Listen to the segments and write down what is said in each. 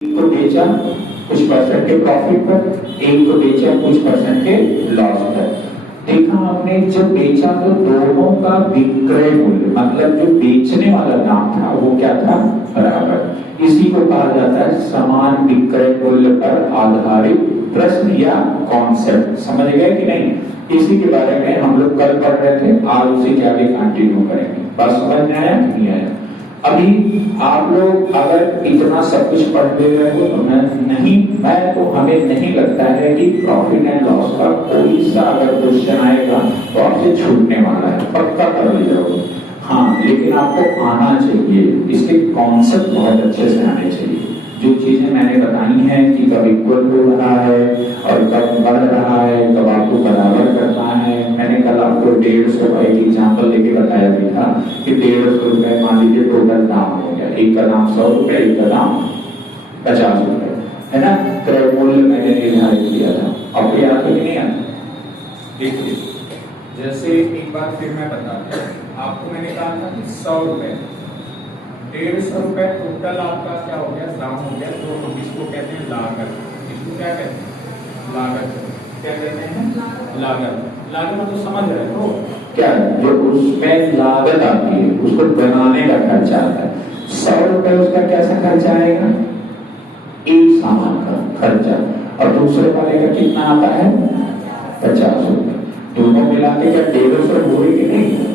एक को बेचा कुछ परसेंट के प्रॉफिट पर, एक को बेचा कुछ परसेंट के लॉस पर। देखा आपने जो बेचा तो दोनों का विक्रय मूल्य मतलब जो बेचने वाला दाम था वो क्या था, बराबर। इसी को कहा जाता है समान विक्रय मूल्य पर आधारित प्रश्न या कॉन्सेप्ट। समझ गए कि नहीं? इसी के बारे में हम लोग कल पढ़ रहे थे, आज उसी के आगे कंटिन्यू करेंगे। बात समझ में आया नहीं आया? अभी आप लोग अगर इतना सब कुछ पढ़ ले रहे हो तो मैं तो हमें नहीं लगता है कि प्रॉफिट एंड लॉस का कोई सा अगर क्वेश्चन आएगा तो आपसे छूटने वाला है, पक्का कर ले जाओगे। हाँ, लेकिन आपको आना चाहिए, इसके कॉन्सेप्ट बहुत अच्छे से आने चाहिए। जो चीजें मैंने बताई हैं कि कब इक्वल हो रहा है और कब बढ़ रहा है, कब आपको बराबर करना है। मैंने कल आपको 150 का एक एग्जाम्पल लेके बताया भी था कि 150 रुपए मान लीजिए टोटल दाम हो गया, एक का दाम 100 रुपए, एक का दाम 50 रुपए, है ना? क्रय मूल्य मैंने निर्धारित किया था। अब याद तो नहीं आता? देखिए, जैसे एक बात फिर मैं बता दूं, आपको मैंने कहा था कि 100 रुपए 150 रुपए टोटल आपका क्या हो गया, दाम हो गया। तो हम इसको कहते हैं लागत। इसको क्या कहते हैं? लागत। क्या कहते हैं? लागत। लागत तो समझ रहे हो क्या? जो उसमें लागत आती है उसको बनाने का खर्चा आता है। 100 रुपए उसका कैसा खर्चा आएगा? एक सामान का खर्चा। और दूसरे वाले का कितना आता है? 50 रुपए। दोनों मिला के क्या 150 हुए कि नहीं?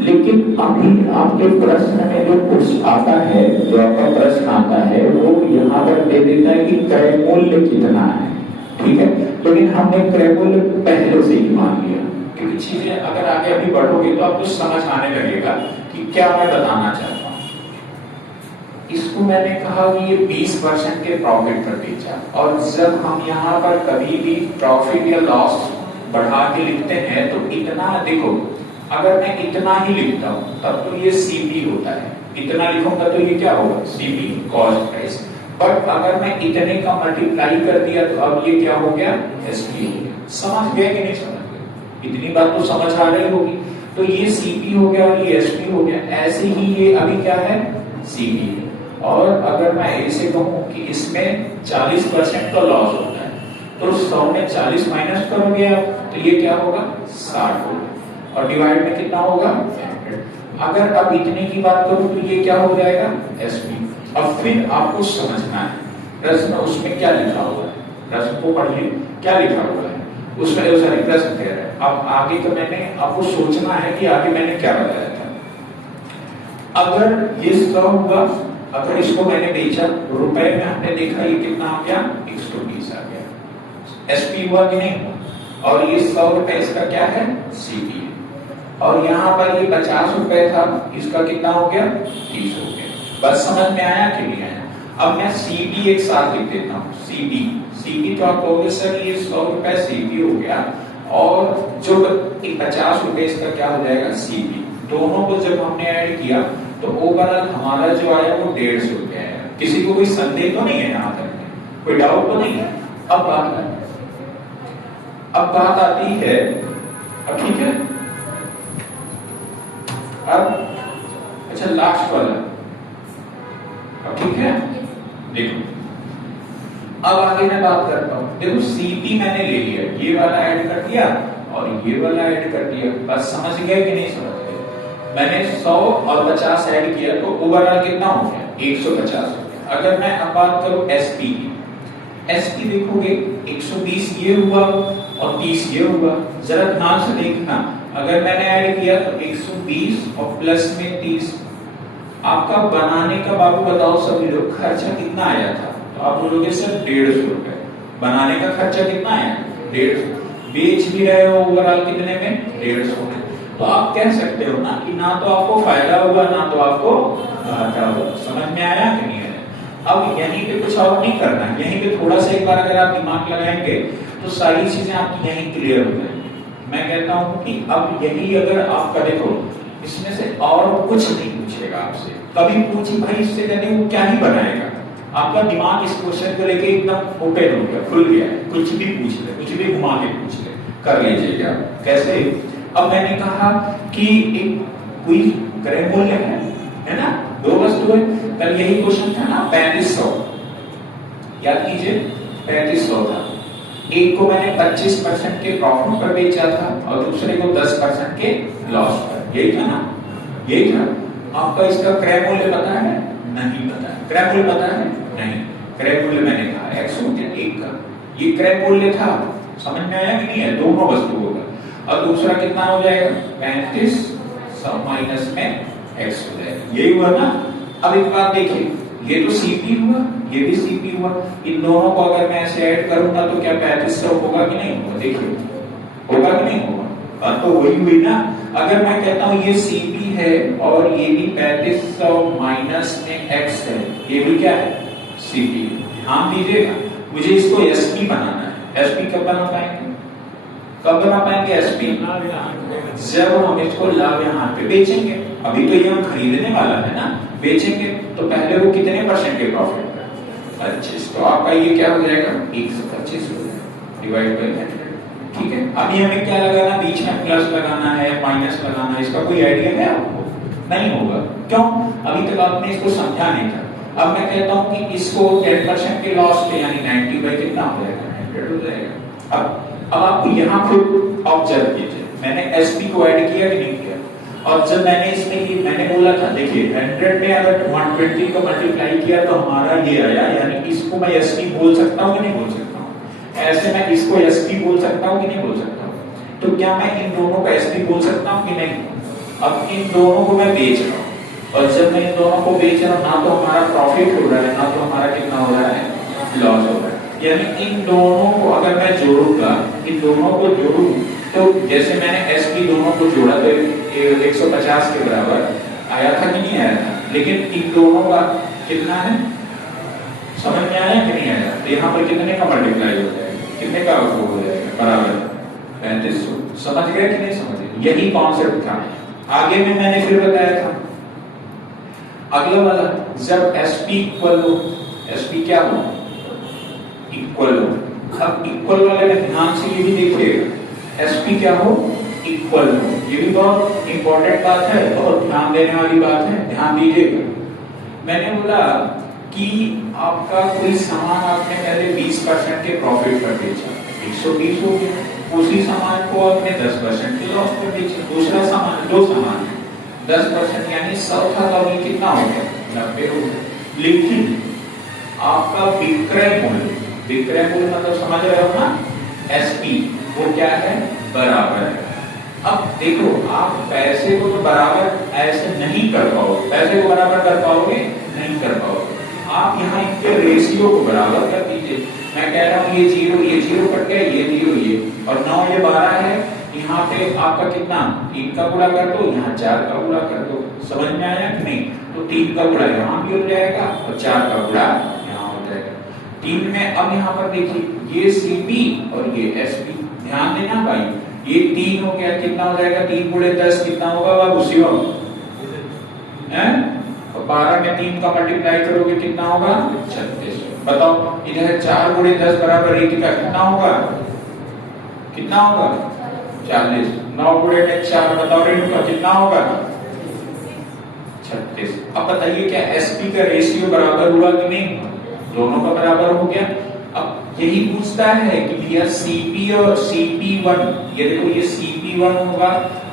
लेकिन अभी आपके प्रश्न में जो कुछ आता है, जो आपका प्रश्न आता है वो यहाँ पर दे देता है कि क्रय मूल्य कितना है, ठीक है? तो लेकिन हमने क्रय मूल्य पहले से ही मान लिया, क्योंकि चीजें अगर आगे अभी बढ़ोगे तो आपको समझ आने लगेगा कि क्या मैं बताना चाहता हूँ। इसको मैंने कहा कि ये 20% के प्रॉफिट पर बेचा। और जब हम यहाँ पर कभी भी प्रॉफिट या लॉस बढ़ा के लिखते हैं तो इतना देखो, अगर मैं इतना ही लिखता हूं तब तो ये सीपी होता है, इतना लिखूंगा तो ये क्या होगा, सीपी, कॉस्ट प्राइस। बट अगर मैं इतने का मल्टीप्लाई कर दिया तो अब ये क्या हो गया, एसपी हो गया। समझ गए कि नहीं समझ गए? इतनी बात तो समझ आ रही होगी। तो ये सीपी हो गया और ये एसपी हो गया। ऐसे ही ये अभी क्या है, सीपी है। और अगर मैं ऐसे कहूं कि इसमें 40% का लॉस होता है तो 100 में 40 माइनस करोगे आप तो ये क्या होगा, 60 होगा। और डिवाइड में कितना होगा, 100। अगर अब इतने की बात करूं तो ये क्या हो जाएगा, एसपी। अब फिर आपको समझना है प्रश्न उसमें क्या लिखा हुआ है। प्रश्न को पढ़िए, क्या लिखा हुआ है उसमें। सॉरी, प्रश्न कह रहा है अब आगे का मैंने आपको सोचना है कि आगे मैंने क्या बताया था। अगर ये 100 हुआ, अगर इसको मैंने बेचा रुपए में, हमने देखा ये कितना आ गया, 120 आ गया। एसपी हुआ कि नहीं हुआ? और ये 100 रुपए इसका क्या है, सीपी है। और यहाँ पर ये 50 रुपए था, इसका कितना हो गया, 30 हो गया। बस समझ में आया कि नहीं आया? अब मैं सीपी एक साथ लिख देता हूँ। सीपी सीपी तो आप कहोगे सर ये 100 रुपए सीपी हो गया और जो 50 रुपए इसका क्या हो जाएगा, सीपी। दोनों को जब हमने ऐड किया तो ओवरऑल हमारा जो आया वो 150 रुपए आया। किसी को कोई संदेह तो नहीं है यहाँ तक, कोई डाउट तो नहीं है? अब बात आती है, अब ठीक है। अब अच्छा लास्ट वाला, अब ठीक है, देखो अब आगे मैं बात करता हूं। देखो सीपी मैंने ले लिया, ये वाला ऐड कर दिया और ये वाला ऐड कर दिया। बस समझ गए कि नहीं समझ गए? मैंने 100 और 50 ऐड किया तो ओवरऑल कितना हो गया, 150 हो गया। अगर मैं अब बात करूं एसपी की, एसपी देखोगे 120 ये हुआ और 30 ये हुआ। जरा ध्यान से देखना, अगर मैंने ऐड किया तो 120 और प्लस में 30, आपका बनाने का बाबू बताओ सभी लोग खर्चा कितना आया था? तो आप बोलोगे सर 150 रुपए। बनाने का खर्चा कितना आया, 150। बेच भी रहे हो ओवरऑल कितने में, 150 में। तो आप कह सकते हो ना कि ना तो आपको फायदा हुआ ना तो आपको घाटा हुआ। समझ में आया कि नहीं आया? अब यहीं पे कुछ और नहीं करना है, यहीं पे थोड़ा सा एक बार अगर आप दिमाग लगाएंगे तो सारी चीजें आपकी यहीं क्लियर हो जाएंगी। मैं कहता हूं कि अब यही अगर आपका देखो, इसमें से और कुछ नहीं पूछेगा आपसे। कभी पूछी भाई इससे कहते वो क्या ही बनाएगा, आपका दिमाग इस क्वेश्चन को लेके एकदम ओपन हो गया, खुल गया। कुछ भी पूछ ले, कुछ भी घुमा के पूछ ले, कर लीजिएगा। कैसे? अब मैंने कहा कि एक कोई क्रय मूल्य है ना, दो वस्तु है। कल यही क्वेश्चन था ना, 3500 याद कीजिए 3500 था, एक को मैंने 25% के प्रॉफिट पर बेचा था और दूसरे को 10% के लॉस पर, यही था ना, यही था। आपका इसका क्रय मूल्य पता है? नहीं पता। क्रय मूल्य पता है? नहीं। क्रय मूल्य मैंने कहा x हो गया एक का, ये क्रय मूल्य था, समझ में आया कि नहीं है? दोनों वस्तुओं का। और दूसरा कितना हो जाएगा? 3500 माइनस में x हो जाएगा, यही हुआ ना। अब एक बात देखिए, ये तो CP हुआ, ये भी CP हुआ, इन दोनों को अगर मैं ऐसे ऐड करूंगा तो क्या 3500 होगा कि नहीं होगा? देखिए होगा कि नहीं होगा? बात तो वही हुई ना। अगर मैं कहता हूं ये CP है और ये भी 3500 माइनस में x है, ये भी क्या है? CP। ध्यान दीजिएगा, मुझे इसको SP बनाना है। SP कब बना पाएंगे? कब बना पाएंगे SP? जब हम इसको लाभ पे बेचेंगे। अभी तो ये हम खरीदने वाला है ना, बेचेंगे तो पहले वो कितने % के प्रॉफिट पर? 25। तो आपका ये क्या हो जाएगा? 125 हो जाएगा डिवाइड बाय 100। ठीक है, अभी हमें क्या लगाना? बीच में प्लस लगाना है, माइनस लगाना है, इसका कोई आइडिया है आपको? नहीं होगा। क्यों? अभी तक आपने इसको समझा नहीं था। अब मैं कहता हूं कि इसको 10% के लॉस पे यानी 90 बाई कितना हो जाएगा? 100 हो जाएगा। अब आपको यहाँ खुद ऑब्जर्व कीजिए, मैंने SP को ऐड किया कि नहीं किया? और जब मैंने इसमें ये मैंने बोला था, देखिए 100 में अगर 120 को मल्टीप्लाई किया तो हमारा ये आया, यानी इसको मैं SP बोल सकता हूँ कि नहीं बोल सकता हूँ? ऐसे मैं इसको SP बोल सकता हूँ कि नहीं बोल सकता हूँ? तो क्या मैं इन दोनों को SP बोल सकता हूँ कि नहीं? अब इन दोनों को मैं बेच रहा हूँ, और जब मैं इन दोनों को बेच रहा हूँ, ना तो हमारा प्रॉफिट हो रहा है, ना तो हमारा कितना हो रहा है? लॉस हो रहा है। यानी इन दोनों को अगर मैं जोड़ूंगा, इन दोनों को जोड़ूं, तो जैसे मैंने SP दोनों को जोड़ा तो 150 के बराबर आया था कि नहीं आया था? लेकिन इन दोनों का कितना है? समझ में आया कि नहीं आया? तो यहाँ पर कितने का मल्टीप्लाई हो जाएगा? कितने का वो हो जाएगा? बराबर 3500। समझ गए कि नहीं समझ गए? यही कॉन्सेप्ट था। आगे में मैंने फिर बताया था, अगला वाला जब SP इक्वल हो, SP क्या हो? इक्वल हो। अब इक्वल वाले में ध्यान से ये भी देखिएगा, SP क्या हो? इक्वल हो। ये भी बहुत इंपॉर्टेंट बात है, बहुत ध्यान देने वाली बात है, ध्यान दीजिएगा। मैंने बोला कि आपका कोई सामान आपने पहले 20% के प्रॉफिट पर बेचा, 120 हो गया। उसी सामान को आपने 10% के लॉस पर बेचा। दूसरा सामान, दो सामान 10% यानी 100 था, तो अभी कितना हो गया? 90 हो गया। लेकिन आपका विक्रय मूल्य, विक्रय मूल्य मतलब समझ रहे हो ना, SP, वो क्या है? बराबर है। अब देखो, आप पैसे को तो बराबर ऐसे नहीं कर पाओगे, पैसे को बराबर कर पाओगे? नहीं कर पाओगे। आप यहाँ इनके रेशियो को बराबर कर दीजिए। मैं कह रहा हूँ ये 0 कट गया, ये 0 ये, और 9 ये 12 है, यहाँ पे आपका कितना? 3 का गुणा कर दो, यहाँ 4 का गुणा कर दो। समझ में आया कि नहीं? तो 3 का गुणा यहाँ भी हो जाएगा और 4 का गुणा यहाँ हो जाएगा। 3 में अब यहाँ पर देखिए, ये CP और ये SP, ध्यान देना भाई, ये 3 हो गया, कितना हो जाएगा? 3 गुणे 10 कितना होगा बाबू शिवम? और 12 में 3 का मल्टीप्लाई करोगे कितना होगा? 36। बताओ, इधर 4 गुणे 10 बराबर 1 का कितना होगा? कितना होगा? 40। 9 गुणे 4 बताओ रेणु का कितना होगा? 36। अब बताइए क्या SP का रेशियो बराबर हुआ कि नहीं? दोनों का बराबर हो गया। अब यही पूछता है कि भैया CP और CP1, ये देखो ये CP1 होगा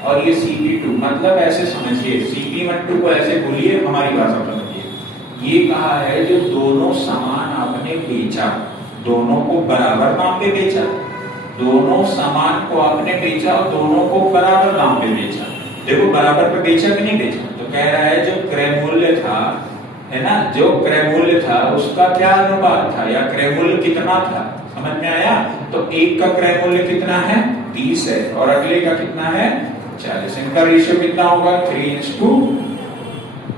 और ये CP2, मतलब ऐसे समझिए, CP12 को ऐसे भूलिए, हमारी भाषा समझिए। ये कहा है जो दोनों सामान आपने बेचा, दोनों को बराबर दाम पे बेचा, दोनों सामान को आपने बेचा और दोनों को बराबर दाम पे बेचा। देखो बराबर पे बेचा कि नहीं बेचा? तो कह रहा है जो क्रय मूल्य था, है ना, जो क्रय मूल्य था उसका क्या अनुपात था, या क्रय मूल्य कितना था? समझ में आया? तो एक का क्रय मूल्य कितना है? 30 है, और अगले का कितना है? 40। इनका रेशियो कितना होगा? 3:2।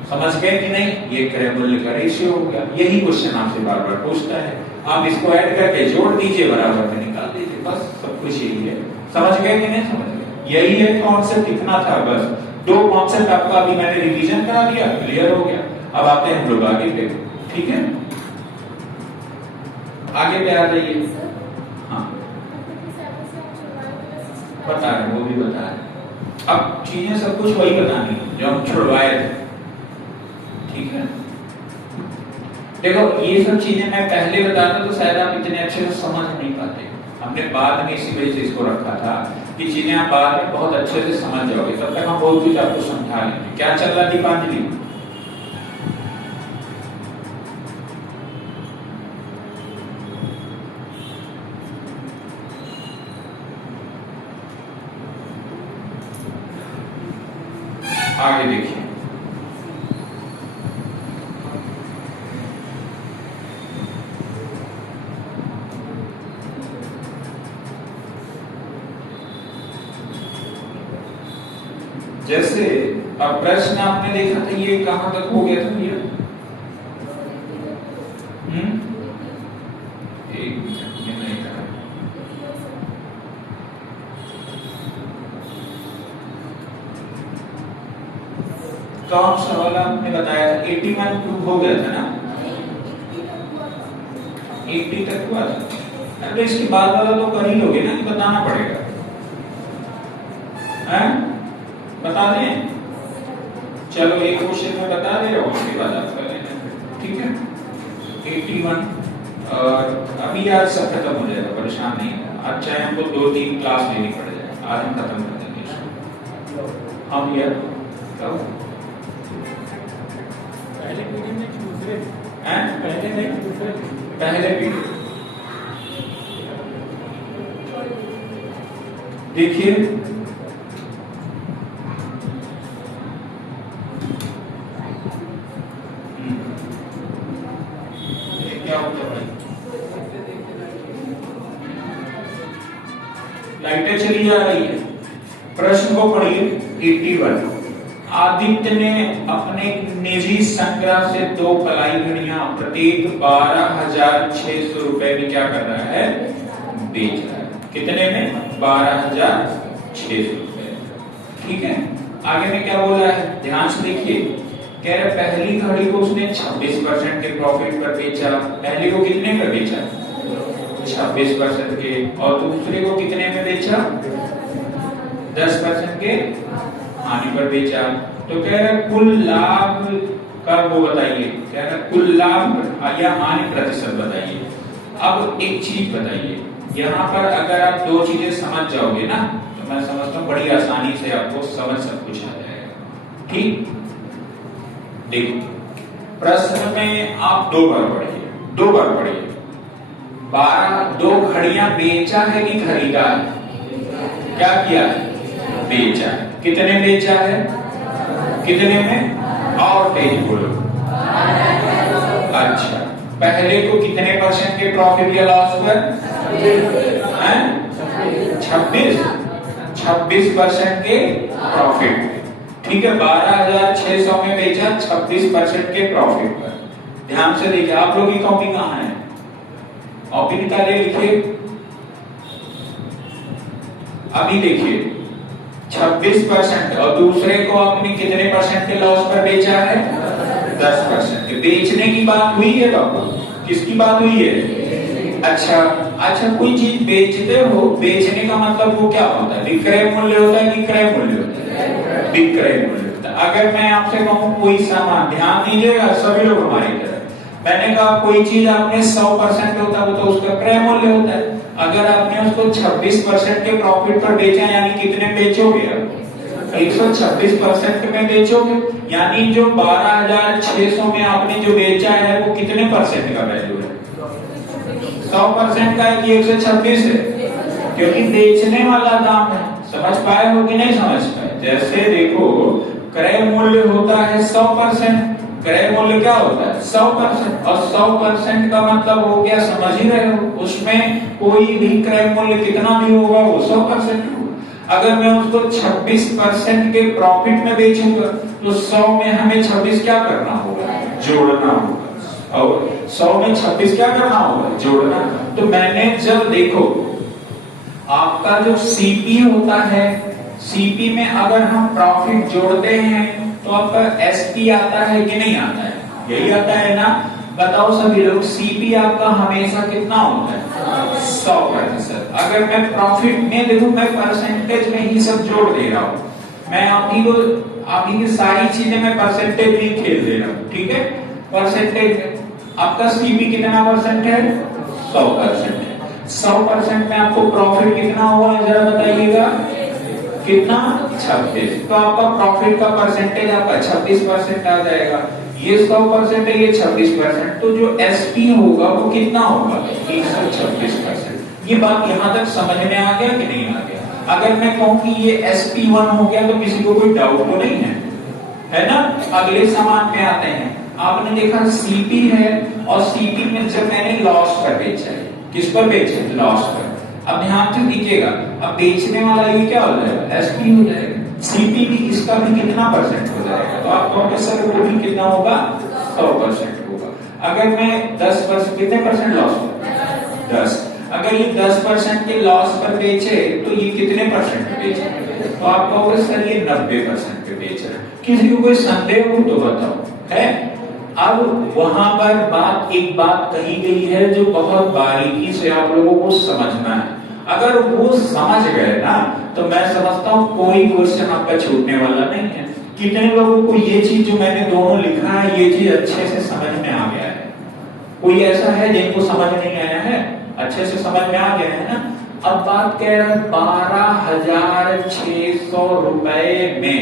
समझ गए कि नहीं? ये क्रय मूल्य का रेशियो हो गया। यही क्वेश्चन आपसे बार बार पूछता है, आप इसको ऐड करके जोड़ दीजिए, बराबर में निकाल दीजिए, बस सब कुछ यही है। समझ गए कि नहीं समझ गए? यही है कॉन्सेप्ट, इतना था बस। 2 कॉन्सेप्ट आपका अभी मैंने रिवीजन करा दिया, क्लियर हो गया। अब आते हैं हम लोग आगे पे, ठीक है? आगे पे आ जाइए। हाँ बता रहे, वो भी बता रहे। अब चीजें सब कुछ वही बतानी जो हम छुड़वाए थे, ठीक है? देखो ये सब चीजें मैं पहले बताता तो शायद आप इतने अच्छे से समझ नहीं पाते। हमने बाद में इसी वजह से इसको रखा था कि चीजें आप बाद में बहुत अच्छे से समझ जाओगे, तब तक हम बहुत कुछ आपको समझा लेंगे। क्या चल रहा दीपांजलि? आगे देखिए, जैसे अब प्रश्न आपने देखा था, ये कहां तक हो गया था ये? एक मिनट, ये नहीं था। कौन सा वाला आपने बताया था? 81 प्रूव हो गया था ना? 80 तक हुआ था। तो इसके बाद वाला तो कर ही लोगे ना, बताना पड़ेगा, हैं? बता दें? चलो एक क्वेश्चन में बता दे रहा हूँ, उसके बाद आप कर लेना, ठीक है? 81 और अभी आज सब खत्म हो जाएगा, परेशान नहीं है। आज चाहे हमको 2-3 क्लास लेनी पड़ जाए, आज हम खत्म कर देंगे इसको। हम ये कब पहले भी देखिए, क्या होता है? लाइटें चली जा रही है। प्रश्न को पढ़िए। 81 आदित्य ने अपने निजी संग्रह से 2 पलाई घड़ियां प्रत्येक 12,600 रुपए में क्या कर रहा है? बेच रहा है। कितने में? 12,600 रुपए। ठीक है, आगे में क्या बोला है? ध्यान से देखिए, कह रहे पहली घड़ी को उसने 26% के प्रॉफिट पर बेचा। पहली को कितने पर बेचा? 26% के। और दूसरे को कितने में बेचा? 10% के हानि पर बेचा। तो कह रहे कुल लाभ का वो बताइए, कह रहे कुल लाभ या हानि प्रतिशत बताइए। अब एक चीज बताइए, यहाँ पर अगर आप 2 चीजें समझ जाओगे ना, तो मैं समझता हूँ बड़ी आसानी से आपको समझ सब कुछ आ जाएगा। ठीक, देखो प्रश्न में आप 2 बार पढ़िए, 2 बार पढ़िए। 2 घड़ियां बेचा है कि खरीदा है? क्या किया है? बेचा है। कितने बेचा है? कितने में? और तेज बोलो। अच्छा, पहले को कितने % के प्रॉफिट या लॉस पर? 26% के प्रॉफिट। ठीक है, 12,600 में बेचा 26% के प्रॉफिट पर। ध्यान से देखिए, आप लोग की कॉपी कहां है? कॉपी निकालिए, लिखिए। अभी देखिए 26% और दूसरे को आपने कितने % के लॉस पर बेचा है? 10%। बेचने की बात हुई है बाबू, किसकी बात हुई है? अच्छा, कोई चीज बेचते हो, बेचने का मतलब वो क्या होता है? विक्रय मूल्य होता है कि क्रय मूल्य होता है? विक्रय मूल्य होता है। अगर मैं आपसे कहूं कोई सामान, ध्यान दीजिएगा सभी लोग हमारी तरह, मैंने कहा कोई चीज आपने 100% होता है तो उसका क्रय मूल्य होता है। अगर आपने उसको 26% के प्रॉफिट पर बेचा, यानी कितने बेचोगे आप? 126% में बेचोगे, यानी जो 12,600 में आपने जो बेचा है वो कितने % का वैल्यू है? 100% का है कि 126 है? क्योंकि बेचने वाला दाम है। समझ पाए हो कि नहीं समझ पाए? जैसे देखो, क्रय मूल्य होता है 100%, क्रय मूल्य क्या होता है? 100%। और 100% का मतलब हो गया, समझ ही रहे हो, उसमें कोई भी क्रय मूल्य कितना भी होगा वो 100% होगा। अगर मैं उसको 26% के प्रॉफिट में बेचूंगा तो 100 में हमें 26 क्या करना होगा? जोड़ना होगा। और 100 में 26 क्या करना होगा? जोड़ना। तो मैंने जब देखो, आपका जो सीपी होता है, सीपी में अगर हम प्रॉफिट जोड़ते हैं तो आपका एसपी आता है कि नहीं आता है? यही आता है ना? बताओ सभी लोग, सीपी आपका हमेशा कितना होता है? 100%। अगर मैं प्रॉफिट में देखो, मैं परसेंटेज में ही सब जोड़ दे रहा हूँ, मैं आप ही की सारी चीजें मैं परसेंटेज में खेल दे रहा हूँ। ठीक है, परसेंटेज में आपका सीपी कितना परसेंट है? 100% है। 100% में आपको प्रॉफिट कितना हुआ जरा बताइएगा? कितना? 26। तो आपका प्रॉफिट का परसेंटेज आपका 26% आ जाएगा। ये 100% है, ये 26%, तो जो एसपी होगा वो कितना होगा? 126%। ये बात यहां तक समझ में आ गया कि नहीं आ गया? अगर मैं कहूं कि ये SP1 हो गया तो किसी को कोई डाउट तो नहीं है ना? अगले सामान पे आते हैं। आपने देखा सीपी है, और सीपी में जब मैंने लॉस पर बेचा है, किस पर बेचा? लॉस पर। अब ध्यान से दीजिएगा, अब बेचने वाला ये क्या हो जाएगा? एसपी हो जाएगा। सीपी भी इसका भी कितना परसेंट हो जाएगा? तो आप कहोगे सर वो भी कितना होगा? 100% होगा। अगर मैं 10% कितने परसेंट लॉस पर? 10। अगर ये 10% के लॉस पर बेचे तो ये कितने परसेंट पे बेचे? तो आप कहोगे सर ये 90% पे बेच रहे हैं। किसी को कोई संदेह हो तो बताओ, है? अब वहां पर एक बात कही गई है जो बहुत बारीकी से आप लोगों को समझना है। अगर वो समझ गए ना तो मैं समझता हूं कोई क्वेश्चन आपका छूटने वाला नहीं है। कितने लोगों को ये चीज जो मैंने दोनों लिखा है ये चीज अच्छे से समझ में आ गया है? कोई ऐसा है जिनको समझ नहीं आया है? अच्छे से समझ में आ गया है ना? अब बात कह रहे हैं 12,600 रुपए में,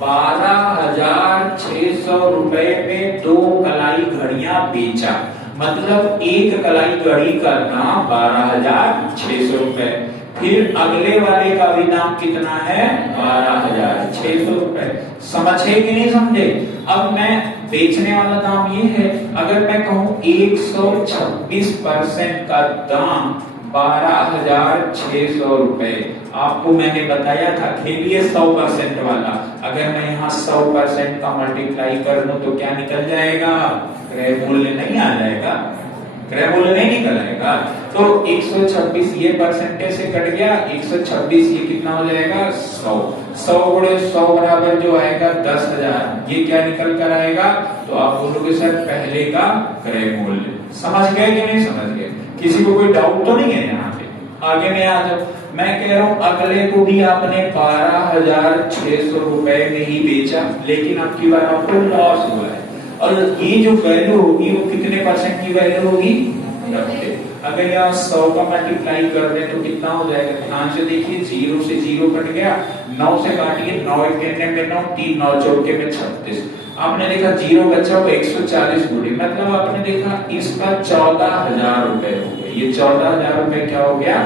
12,600 रुपए में 2 कलाई घड़ियां बेचा, मतलब एक कलाई घड़ी का दाम 12,600 रुपए। फिर अगले वाले का भी दाम कितना है? 12,600 रुपए। समझे कि नहीं समझे? अब मैं बेचने वाला दाम ये है, अगर मैं कहूं 126% का दाम 12,600 रुपए। आपको मैंने बताया था खेलिए 100% वाला। अगर मैं यहाँ 100% का मल्टीप्लाई कर दूं तो क्या निकल जाएगा? क्रय मूल्य नहीं आ जाएगा? क्रय मूल्य नहीं निकल आएगा। तो 126 ये परसेंटेज से कट गया, 126 ये कितना हो जाएगा? 100। 100 गुणे 100 बराबर जो आएगा 10,000। ये क्या निकल कर आएगा? तो आप बोलोगे सर पहले का क्रय मूल्य। समझ गए कि नहीं समझ गए? किसी को कोई डाउट तो नहीं है यहाँ पे? आगे में आ जाओ। मैं कह रहा हूं अगले को भी आपने 12,600 रुपए में ही बेचा, लेकिन अब की बार आपको लॉस हुआ है, और ये जो वैल्यू होगी वो कितने परसेंट की वैल्यू होगी? 90। अगर यहाँ 100 का मल्टीप्लाई कर दें तो कितना हो जाएगा? ध्यान से देखिए, 0 से 0 कट गया, 9 से काटिए, 9 में 9, 3 9 चौके में 36। आपने देखा 0 बचा वो 140 गुड़ी, मतलब आपने देखा इसका 14,000 रुपए हो गए। ये 14,000 रुपए क्या हो गया?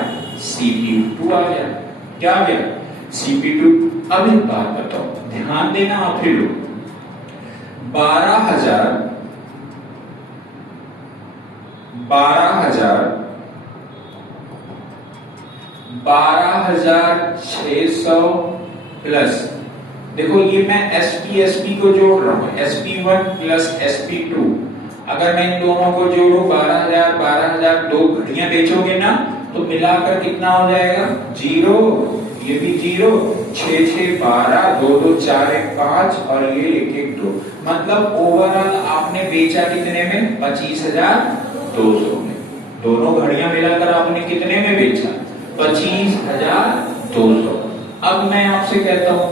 CP2 आ गया। क्या आ गया? CP2। अब एक बात बताओ, ध्यान देना आप फिर 12,600 प्लस, देखो ये मैं SP को जोड़ रहा हूं, SP1 प्लस SP2। अगर मैं इन दोनों को जोड़ू 12,000 2 घड़ियां बेचोगे ना तो मिलाकर कितना हो जाएगा? 0, ये भी 0, 6 6 12, 2 2 4 1 5 और ये 1 1 2, मतलब ओवरऑल आपने बेचा कितने में? 25,200 में। दोनों घड़ियां मिलाकर आपने कितने में बेचा? 25,200। अब मैं आपसे कहता हूं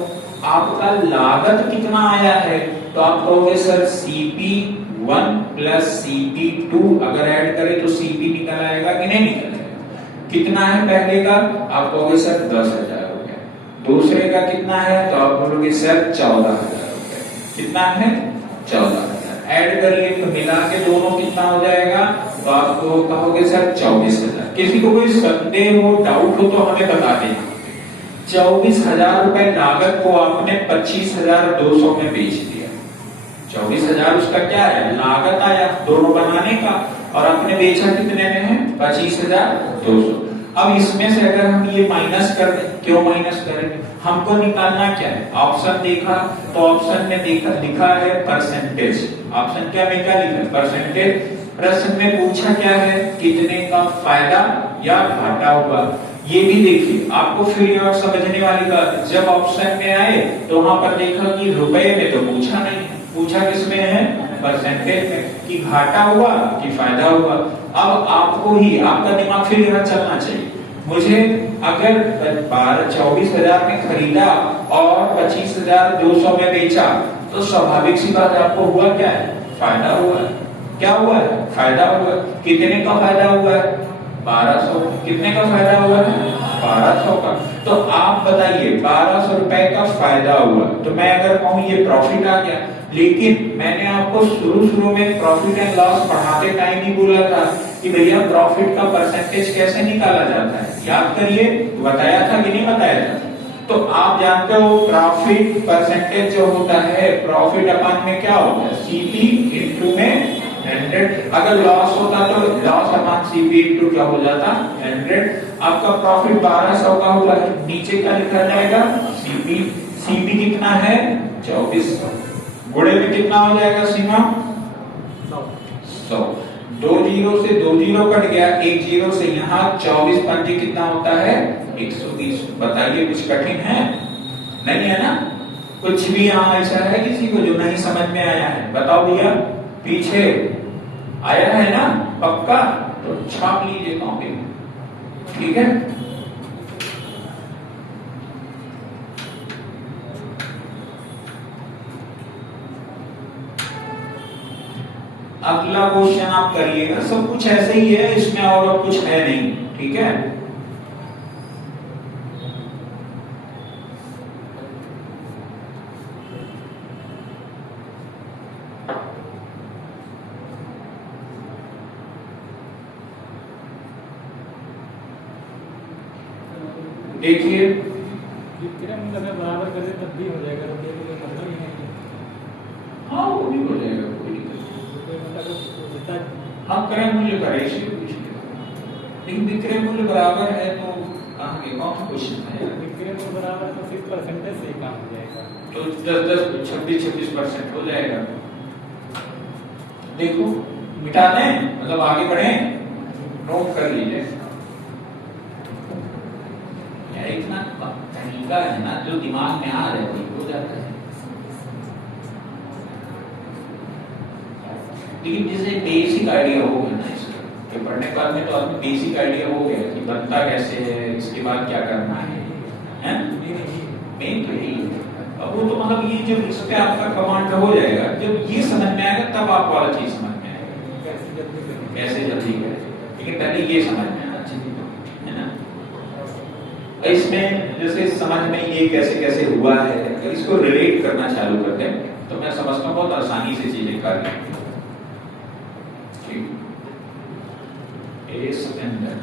आपका लागत कितना आया है? तो आप कहोगे सर CP1 प्लस CP2 अगर ऐड करें तो CP निकल आएगा कि नहीं निकल आएगा? कितना है पहले का? आप कहोगे सर 10,000 हो गया। दूसरे का कितना है? तो आप बोलोगे सर 14,000 रुपए। कितना है? 14,000। ऐड करिए तो मिला के दोनों कितना हो जाएगा? तो आप कहोगे सर 24,000। किसी को कोई संदेह हो, डाउट हो तो हमें बता देना। 24,000 रुपए लागत को आपने 25,200 में बेच दिया। 24,000 उसका क्या है? लागत आया दोनों बनाने का, और आपने बेचा कितने में है? 25,200। अब इसमें से अगर हम ये माइनस कर दें, क्यों माइनस करेंगे? हमको निकालना क्या है? ऑप्शन देखा तो ऑप्शन में लिखा है परसेंटेज। ऑप्शन क्या में क्या लिखा है? परसेंटेज। प्रश्न में पूछा क्या है? कितने का फायदा या घाटा हुआ। ये भी देखिए, आपको फिर और समझने वाली बात, जब ऑप्शन में आए तो वहां पर देखा कि रुपए में तो पूछा नहीं, पूछा किसमें है? परसेंटेज में, कि घाटा हुआ कि फायदा हुआ। अब आपको ही आपका दिमाग फिर यहाँ चलना चाहिए। मुझे अगर 24,000 में खरीदा और 25,200 में बेचा तो स्वाभाविक सी बात है आपको हुआ क्या है? फायदा हुआ है। क्या हुआ है? फायदा हुआ। कितने का फायदा हुआ है? 1200। कितने का फायदा हुआ है? 1200 का। तो आप बताइए 1200 रुपए का फायदा हुआ, तो मैं अगर कहूं ये प्रॉफिट आ गया, लेकिन मैंने आपको शुरू में प्रॉफिट एंड लॉस पढ़ाते टाइम ही बोला था कि भैया प्रॉफिट का परसेंटेज कैसे निकाला जाता है, याद करिए, बताया था कि नहीं बताया था? तो आप जानते हो प्रॉफिट परसेंटेज जो होता है, प्रॉफिट अपन में क्या होता है? सीपी इंटू में 100। अगर लॉस होता तो लॉस अपॉन सीपी इंटू क्या हो जाता? 100। आपका प्रॉफिट 1200 का हुआ है, नीचे क्या लिखा जाएगा? सीपी। सीपी कितना है? 2400। गुणे में कितना हो जाएगा सीमा? 100। 2 जीरो से 2 जीरो कट गया, 1 जीरो से यहाँ 24 पंजे कितना होता है? 120। बताइए कुछ कठिन है? नहीं है ना? कुछ भी यहाँ ऐसा है किसी को जो नहीं समझ में आया है? बताओ भैया, पीछे आया है ना? पक्का? तो छाप लीजिए कॉपी, ठीक है? अगला क्वेश्चन आप करिएगा, सब कुछ ऐसे ही है इसमें, और कुछ है नहीं, ठीक है? देखिए बराबर कर दे तब भी हो जाएगा, मतलब ही नहीं। हाँ वो भी हो जाएगा, कोई दिक्कत नहीं। हाँ क्रय मूल्य का रेशियो कुछ नहीं, लेकिन विक्रय मूल्य बराबर है तो कहाँ के कौन सा क्वेश्चन है यार? विक्रय मूल्य बराबर तो सिर्फ परसेंटेज से ही काम हो जाएगा, तो 10 26% हो जाएगा। देखो मिटा दें, मतलब आगे बढ़े, नोट कर लीजिए। इतना तरीका है ना जो दिमाग में आ रहा है हो जाता है, लेकिन जैसे बेसिक आइडिया हो गया ना इसका, कि पढ़ने के बाद में तो आदमी बेसिक आइडिया हो गया कि बनता कैसे है, इसके बाद क्या करना है, मेन तो यही है। अब वो तो मतलब ये जब इस पे आपका कमांड हो जाएगा, जब ये समझ में आएगा तब आप वाला चीज समझ में आएगा कैसे जल्दी करें, लेकिन पहले ये समझ में आना चाहिए, है ना? इसमें जैसे समझ में ये कैसे कैसे हुआ है, अगर इसको रिलेट करना चालू करते हैं तो मैं समझता हूँ बहुत आसानी से चीजें कर लें। ठीक, इसके अंदर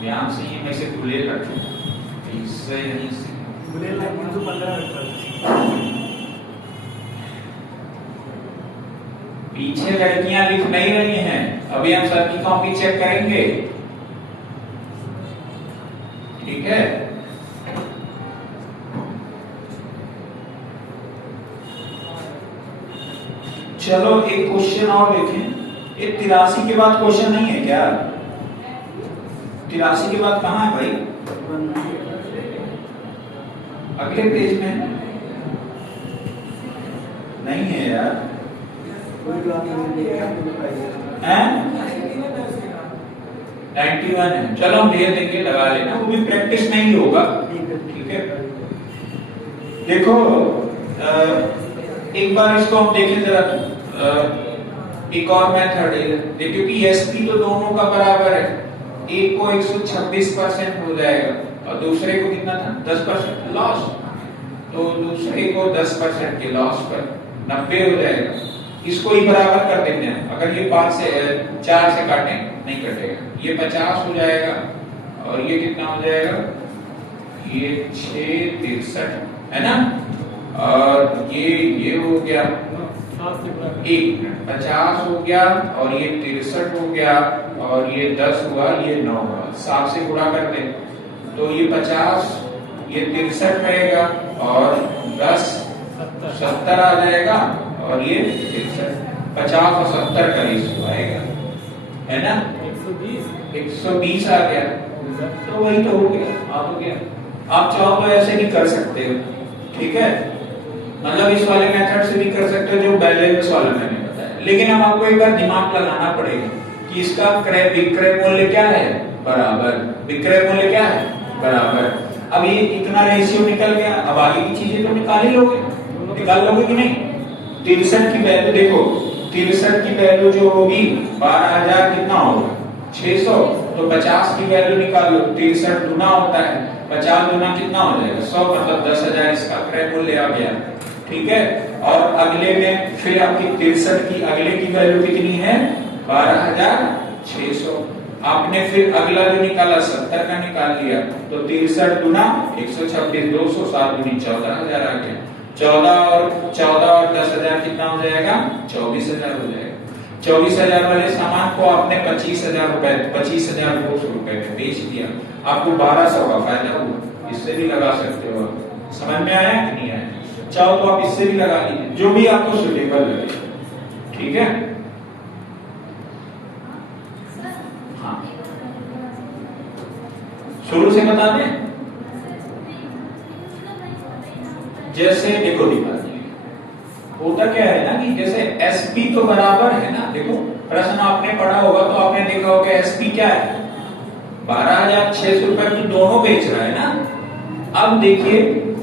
ध्यान से ये मैं इसे खुले रखूं, इससे यहीं से खुले लाइन तो 15 रखा। पीछे लड़कियां लिख नहीं रही हैं, अभी हम सर की कॉपी चेक करेंगे, ठीक है? चलो एक क्वेश्चन और देखें। ये 83 के बाद क्वेश्चन नहीं है क्या? 83 के बाद कहाँ है भाई? अगले पेज में नहीं है यार, हैं? 91 है, चलो हम दे देंगे, लगा लेना, वो भी प्रैक्टिस नहीं होगा, ठीक है? देखो एक बार इसको हम देखें जरा, एक और मेथड है, देखिए कि एसपी तो दोनों का बराबर है, एक को 126% हो जाएगा और दूसरे को कितना था? 10% लॉस, तो दूसरे को 10% के लॉस पर 90 हो जाएगा। इसको ही बराबर कर देते हैं, अगर ये 4 से काटें नहीं कटेगा, ये 50 हो जाएगा और ये कितना हो जाएगा? ये 663 है ना, और ये हो गया 50 हो गया और ये 63 हो गया और ये 10 हुआ, ये 9 हुआ, 7 से गुणा कर दे तो ये 50, ये 63 रहेगा और 10 70 आ जाएगा और ये 50 और 70 का रेशियो आएगा, है ना? 120 आ गया, तो वही तो हो गया, आप हो गया। आप चाहो तो ऐसे भी कर सकते हो, ठीक है? मतलब इस वाले मेथड से भी कर सकते हो जो बैलेंस वाला मैंने बताया, लेकिन अब आपको एक बार दिमाग लगाना पड़ेगा कि इसका क्रय विक्रय मूल्य क्या है? बराबर, विक्रय मूल्य क्या है? बराबर। अब ये इतना रेशियो निकल गया, अब आगे की चीजें तो निकाल ही लोगे, निकाल लोगे कि नहीं? 63 की वैल्यू देखो, 63 की वैल्यू जो होगी 12,000 कितना होगा 600, तो 50 की वैल्यू निकाल लो, 63 गुना होता है, 50 गुना कितना हो जाएगा 100, मतलब 10,000 इसका क्रय मूल्य आ गया। ठीक है, और अगले में फिर आपकी 63 की अगले की वैल्यू कितनी है 12,600। आपने फिर अगला जो निकाला 70 का निकाल लिया, तो 63 गुना 126, 200, 7 गुनी 14,000 आ गया। 14 और 10,000 कितना हो जाएगा 24,000 हो जाएगा। 24,000 वाले सामान को आपने 25,000 रुपए 25,200 रुपए में बेच दिया, आपको 1200 का फायदा हुआ। इससे भी लगा सकते हो, समझ में आया कि नहीं आया? चाहो तो आप इससे भी लगा लीजिए, जो भी आपको सुटेबल लगे। ठीक है, हाँ शुरू से बता दें। जैसे देखो होता क्या है ना कि जैसे एसपी तो बराबर है ना, देखो प्रश्न आपने पढ़ा होगा तो आपने देखा होगा एसपी क्या है 12,600 रुपए तो दोनों बेच रहा है ना। अब देखिए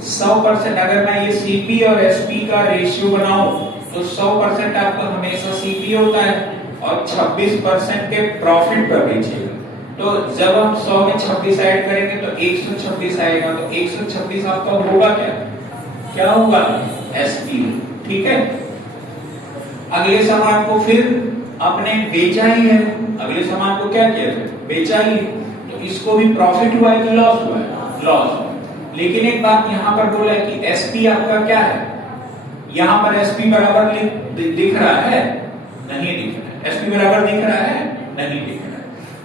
100%, अगर मैं ये सीपी और एसपी का रेशियो बनाऊं तो 100% आपका हमेशा सीपी होता है और 26% के प्रॉफिट पर बेचेगा। तो जब हम 100 में 26 ऐड करेंगे तो 126 आएगा, तो 126 आपका होगा क्या होगा एसपी। ठीक है, अगले सामान को फिर आपने बेचा ही है, अगले सामान को क्या किया फिर बेचा ही, तो इसको भी प्रॉफिट हुआ है कि लॉस हुआ है, लॉस। लेकिन एक बात यहाँ पर बोला है कि एसपी आपका क्या है, यहाँ पर एसपी बराबर दिख रहा है, नहीं दिख रहा है, एसपी बराबर दिख रहा है, नहीं दिख रहा है।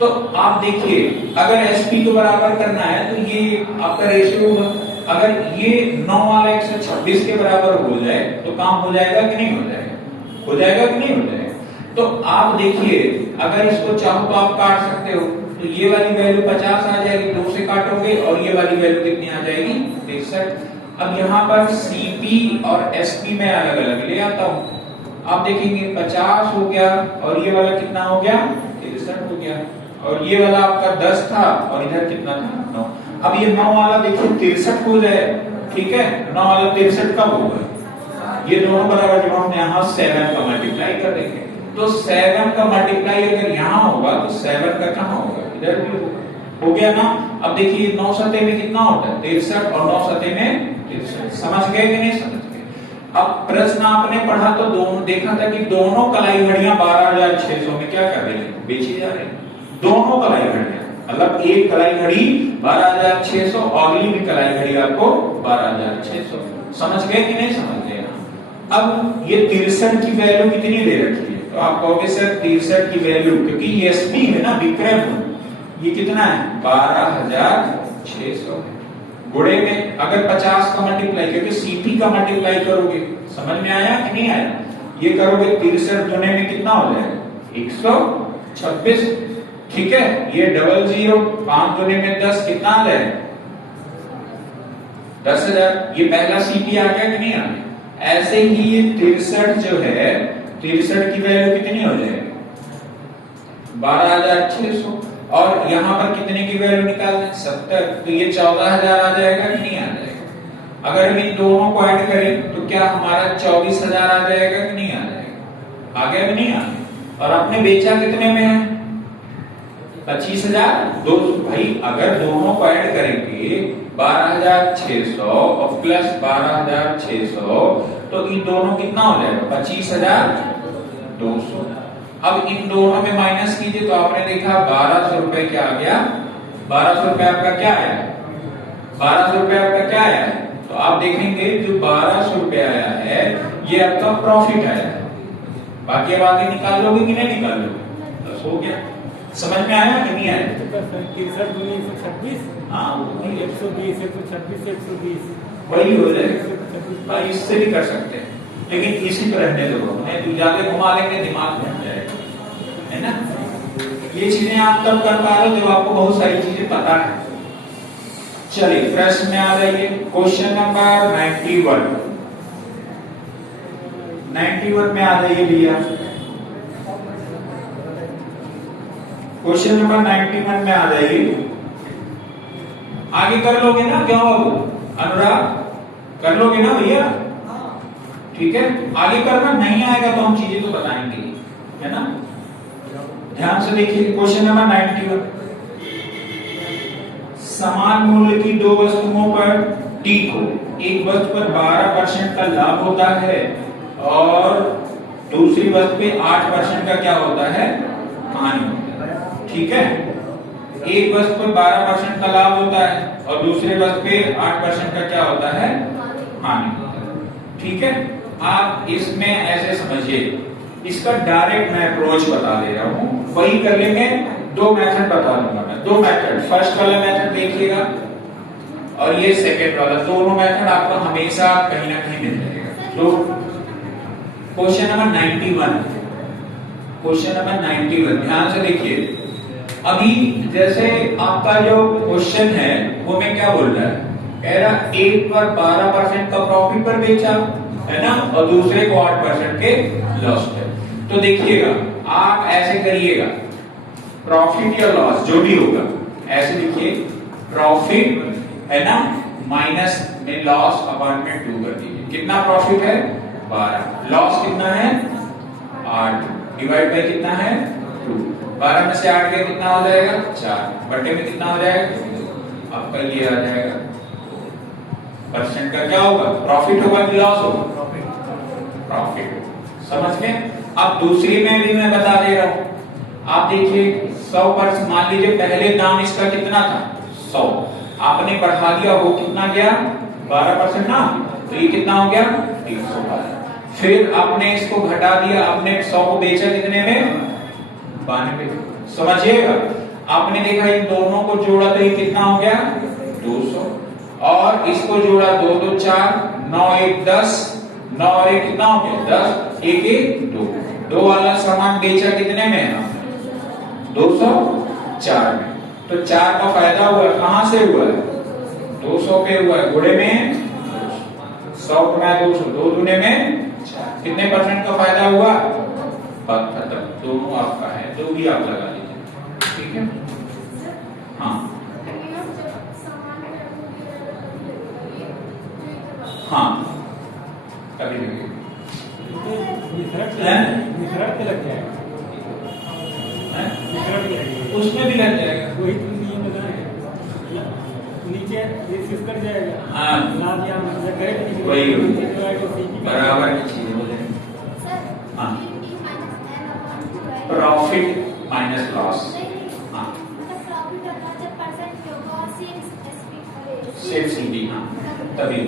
तो आप देखिए अगर एसपी को बराबर करना है तो ये आपका रेशियो होगा, अगर ये 9 वाला 126 के बराबर हो जाए तो काम हो जाएगा कि नहीं हो जाएगा, हो जाएगा कि नहीं हो जाएगा। तो आप देखिए अगर इसको चाहो तो आप काट सकते हो, तो ये वाली वैल्यू 50 आ जाएगी, 2 से काटोगे और ये वाली वैल्यू कितनी आ जाएगी 63। अब यहाँ पर सीपी और एसपी में अलग अलग ले आता हूँ, आप देखेंगे 50 हो गया और ये वाला कितना हो गया 63 हो गया, और ये वाला आपका 10 था और इधर कितना था 9। अब ये 9 वाला देखिए 63 हो जाए, ठीक है, 9 वाला 63 कब होगा, ये दोनों बराबर जब हम यहाँ 7 का मल्टीप्लाई करेंगे, तो 7 का मल्टीप्लाई अगर यहाँ होगा तो 7 का कहाँ होगा, इधर भी होगा, हो गया ना। अब देखिए 9 सतह में कितना होता है 63 और 9 सतह में 63, समझ गए कि नहीं समझ गए। अब प्रश्न आपने पढ़ा तो दोनों देखा था कि दोनों कलाई घड़ियां 12,600 में क्या कर रही है, बेची जा रही है, दोनों कलाई घड़ियां, मतलब एक कलाई घड़ी 12,600 और अगली भी कलाई घड़ी आपको 12,600, समझ गए कि नहीं समझ गए। अब ये 63 की वैल्यू कितनी दे रखी है, तो आप कहोगे सर 63 की वैल्यू, क्योंकि ये एसपी है ना विक्रय, ये कितना है 12,600 गुणे में अगर 50 का मल्टीप्लाई, क्योंकि सीपी का मल्टीप्लाई करोगे, समझ में आया कि नहीं आया, ये करोगे 63 गुणे में कितना हो जाएगा 126, ठीक है, ये 00, 5 गुने में 10 कितना आ जाएगा 10,000, ये पहला सीपी आ गया कि नहीं आ गया। ऐसे ही ये 63 जो है 63 की वैल्यू कितनी हो जाएगी 12,600, और यहाँ पर कितने की वैल्यू निकालना है 70, तो ये 14,000 आ जाएगा कि नहीं आ जाएगा। अगर हम इन दोनों को ऐड करें तो क्या हमारा 24,000 आ जाएगा कि नहीं आ जाएगा, आ गया कि नहीं आ गया। और आपने बेचा कितने में है 25,200, भाई अगर दोनों को ऐड करेंगे 12,600 और प्लस 12,600 तो इन दोनों कितना हो जाएगा 25,200। अब इन दोनों में माइनस कीजिए तो आपने देखा 1,200 रुपए क्या आ गया, 1,200 रुपए आपका क्या आया, 1,200 रुपए आपका क्या आया, तो आप देखेंगे जो 1,200 रुपए आया है ये आपका प्रॉफिट आया है। बाकी अब आगे निकाल लोगे कि नहीं निकाल लोगे, बस हो गया, समझ में आया कि नहीं आया। 63 गुनी 126, हाँ 120, 126, 120 वही हो जाएगा, इससे भी कर सकते हैं, लेकिन इसी पर रहने दो, नहीं तो ज्यादा घुमा लेंगे दिमाग घूम जाएगा, है ना। ये चीजें आप तब कर पा रहे हो जब आपको बहुत सारी चीजें पता है। चलिए प्रश्न में आ जाइए, क्वेश्चन नंबर 91 में आ जाइए भैया, क्वेश्चन नंबर 91 में आ जाइए। आगे कर लोगे ना, क्यों बाबू अनुराग, कर लोगे ना भैया, ठीक है, आगे करना नहीं आएगा तो हम चीजें तो बताएंगे, है ना। ध्यान से देखिए क्वेश्चन नंबर 91। समान मूल्य की दो वस्तुओं पर डी को एक वस्तु पर 12% का लाभ होता है और दूसरी वस्तु पे 8% का क्या होता है, हानि होता है। ठीक है, एक वस्तु पर 12% का लाभ होता है और दूसरे वस्तु पे 8% का क्या होता है, हानि होता है। ठीक है, आप इसमें ऐसे समझिए, इसका डायरेक्ट मैं अप्रोच बता दे रहा हूं, वही कर लेंगे। दो मेथड बता दूंगा मैं, दो मेथड, फर्स्ट वाला मेथड देखिएगा और ये सेकंड वाला, दोनों मेथड आपको हमेशा कहीं ना कहीं मिल जाएगा। तो क्वेश्चन नंबर 91, क्वेश्चन नंबर 91 ध्यान से देखिए। अभी जैसे आपका जो क्वेश्चन है वो मैं क्या बोल रहा है, कह रहा एक पर 12% का प्रॉफिट पर बेचा है ना और दूसरे को 8% के लॉस पे। तो देखिएगा आप ऐसे करिएगा, प्रॉफिट या लॉस जो भी होगा ऐसे लिखिए, प्रॉफिट है ना माइनस में लॉस अपॉन में 2 कर दीजिए। कितना प्रॉफिट है 12, लॉस कितना है 8, डिवाइड बाय कितना है 2, 12 में से 8 गया कितना हो जाएगा 4, बटे में कितना हो जाएगा आपका ये आ जाएगा। परसेंट का क्या होगा, प्रॉफिट होगा कि लॉस होगा, प्रॉफिट। समझ गए। अब दूसरी में भी मैं बता दे रहा हूं, आप देखिए 100%, मान लीजिए पहले दाम इसका कितना था 100, आपने बढ़ा दिया, वो कितना गया 12% ना, तो ये कितना हो गया 312। फिर आपने इसको घटा दिया, आपने 100 को बेचा कितने में 92। समझिएगा, आपने देखा इन दोनों को जोड़ा तो ये कितना हो गया 200 और इसको जोड़ा 2 2 4, 9 1 10, 9 और 1 कितना हो गया 10, 1 1 2, 2 वाला सामान बेचा कितने में 204 में। तो 4 का फायदा हुआ, कहां से हुआ है 200 पे हुआ है, गुणे में 100 गुना 200, 2 दुने में 4, कितने परसेंट का फायदा हुआ, बात खत्म। दोनों आपका है, जो भी आप लगा लीजिए। ठीक है, हाँ हाँ कभी भी उसमें भी लग जाएगा, वही नियम लगाएंगे, नीचे कर जाएगा। हाँ वही बराबर की चीज बोले। हाँ प्रॉफिट माइनस लॉस, हाँ सिर्फ सीधी, हाँ तभी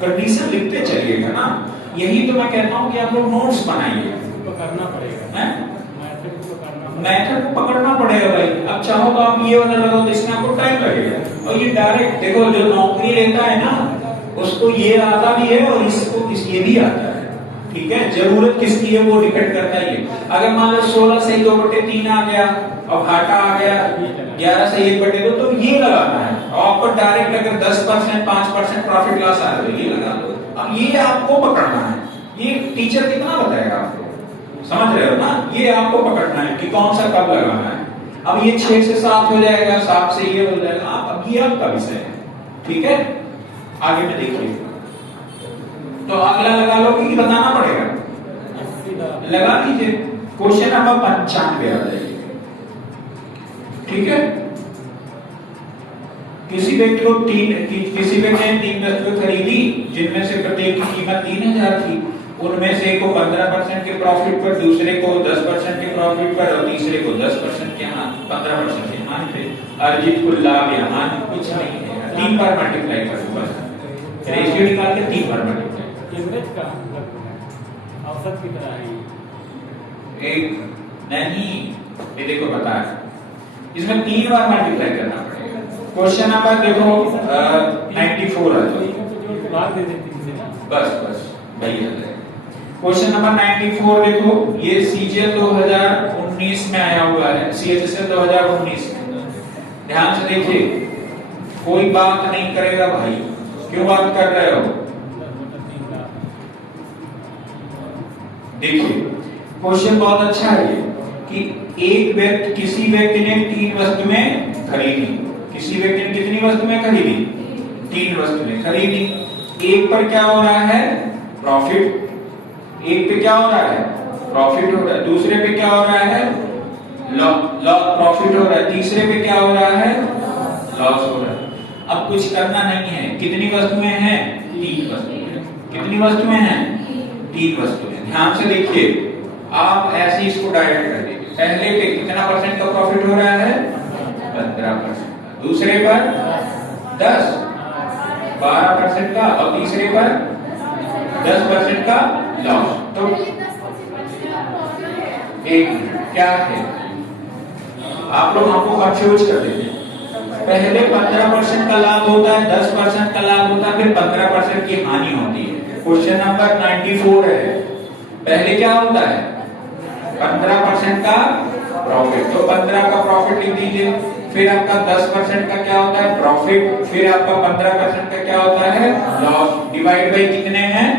कंडीशन लिखते चलिएगा ना। यही तो मैं कहता हूँ कि आप लोग नोट्स बनाइए, तो करना पड़ेगा, मैथड को पकड़ना पड़ेगा भाई। अब चाहो तो आप ये वाला लगाओ तो इसमें आपको टाइम लगेगा, और ये डायरेक्ट देखो जो नौकरी लेता है ना उसको ये आता भी है और इसको ये भी आता है। ठीक है, जरूरत किसकी है वो डिपेंड करता है। अगर मान लो 16 से 2/3 आ गया और घाटा आ गया 11 से 1/2, तो ये लगाना है। और आपको डायरेक्ट अगर 10% 5% प्रॉफिट लॉस आ रहा है तो ये लगा दो। अब ये आपको पकड़ना है, ये टीचर कितना बताएगा आपको, समझ रहे हो ना, ये आपको पकड़ना है कि कौन सा कब लगाना है। अब ये 6 से 7 हो जाएगा, 7 से ये हो जाएगा, अब ये आपका विषय है। ठीक है, आगे में देखिए, तो अगला लगा लो कि बताना पड़ेगा, लगा लीजिए। क्वेश्चन नंबर 95 आ जाइए। ठीक है, किसी व्यक्ति ने 3 वस्तुएं खरीदी जिनमें से प्रत्येक की कीमत 3000 थी। उनमें से को 15% के प्रॉफिट पर, दूसरे को 10% के प्रॉफिट पर और तीसरे को 10% के 15% के हानि पे अर्जित कुल लाभ या हानि कुछ नहीं है। 3 बार मल्टीप्लाई करो, बस रेशियो निकाल के 3 बार मल्टीप्लाई। एवरेज का औसत की तरह है एक नहीं, ये देखो बताया, इसमें 3 बार मल्टीप्लाई करना पड़ेगा। क्वेश्चन नंबर देखो 94 है, तो भाग दे देती है ना, बस वही है। क्वेश्चन नंबर 94 देखो, ये सीजीएल 2019 में आया हुआ है, सीएचएसएल 2019 में। ध्यान से देखिए, कोई बात नहीं करेगा भाई, क्यों बात कर रहे हो। देखिए क्वेश्चन बहुत अच्छा है ये, कि किसी व्यक्ति ने 3 वस्तुएं खरीदी। किसी व्यक्ति ने कितनी वस्तुएं खरीदी, 3 वस्तुएं खरीदी। एक पर क्या हो रहा है? प्रॉफिट। एक पे क्या हो रहा है? प्रॉफिट हो रहा है। दूसरे पे क्या हो रहा है? प्रॉफिट हो रहा है। तीसरे पे क्या हो रहा है? लॉस हो रहा है। अब कुछ करना नहीं है। कितनी वस्तुएं हैं? 3 वस्तुएं। कितनी वस्तुएं हैं? 3 वस्तुएं। ध्यान से देखिए, आप ऐसे इसको डायरेक्ट कर दीजिए। पहले पे कितना परसेंट का प्रॉफिट हो रहा है? 15%। दूसरे पर 10, 12% का, और तीसरे पर 10% का लॉस। तो एक क्या है, आप लोग हमको कंफ्यूज कर देते हैं। पहले 15% का लाभ होता है, 10% का लाभ होता है, फिर 15% की हानि होती है। क्वेश्चन नंबर 94 है। पहले क्या होता है? 15% का प्रॉफिट, तो 15 का प्रॉफिट लिख दीजिए। फिर आपका 10% का क्या होता है? प्रॉफिट। फिर आपका 15% का क्या होता है? लॉस। डिवाइड बाई कितने हैं?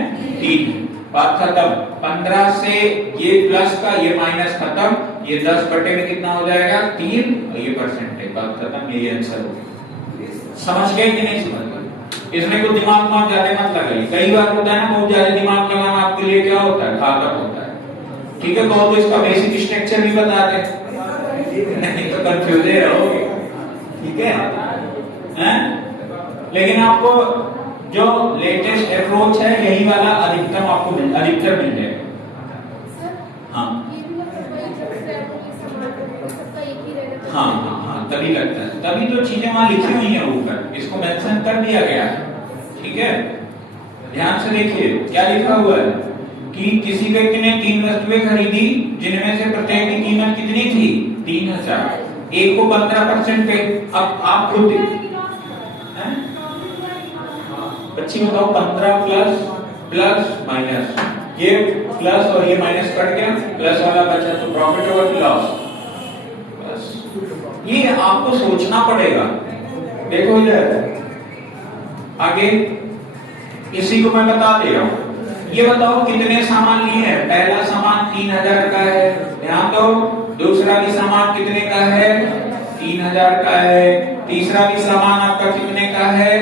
3। बात खत्म। 15 से ये प्लस का, ये माइनस खत्म। ये 10 बटे में कितना हो जाएगा? 3, और ये परसेंटेज। बात खत्म। ये आंसर हो गया। समझ गए कि नहीं समझ गए? इसमें कोई दिमाग ज्यादा मत लगाइए। कई बार होता है ना, बहुत ज्यादा दिमाग लगाना आपके लिए क्या होता है? घातक होता है। ठीक है, तो इसका बेसिक स्ट्रक्चर भी बता दे, नहीं तो कंफ्यूज रहोगे। ठीक है? लेकिन आपको जो लेटेस्ट अप्रोच है यही वाला अधिकतर मिल जाएगा। हाँ हाँ, तभी लगता है, तभी तो चीजें वहां लिखी हुई है ऊपर, इसको मेंशन कर दिया गया है। ठीक है, ध्यान से देखिए क्या लिखा हुआ है कि किसी व्यक्ति ने 3 वस्तुएं खरीदी जिनमें से प्रत्येक की कीमत कितनी थी? 3000। एक को 15% पे। अब आप खुद बच्ची बताओ, 15 प्लस माइनस, ये प्लस और ये माइनस कट गया, प्लस वाला बचा, तो प्रॉफिट ओवर लॉस। बस ये आपको सोचना पड़ेगा। देखो इधर आगे, इसी को मैं बता दे रहा हूं। ये बताओ कितने सामान लिए हैं? पहला सामान 3000 का है, ध्यान दो। दूसरा भी सामान कितने का है? 3000 का है। तीसरा भी सामान आपका कितने का है?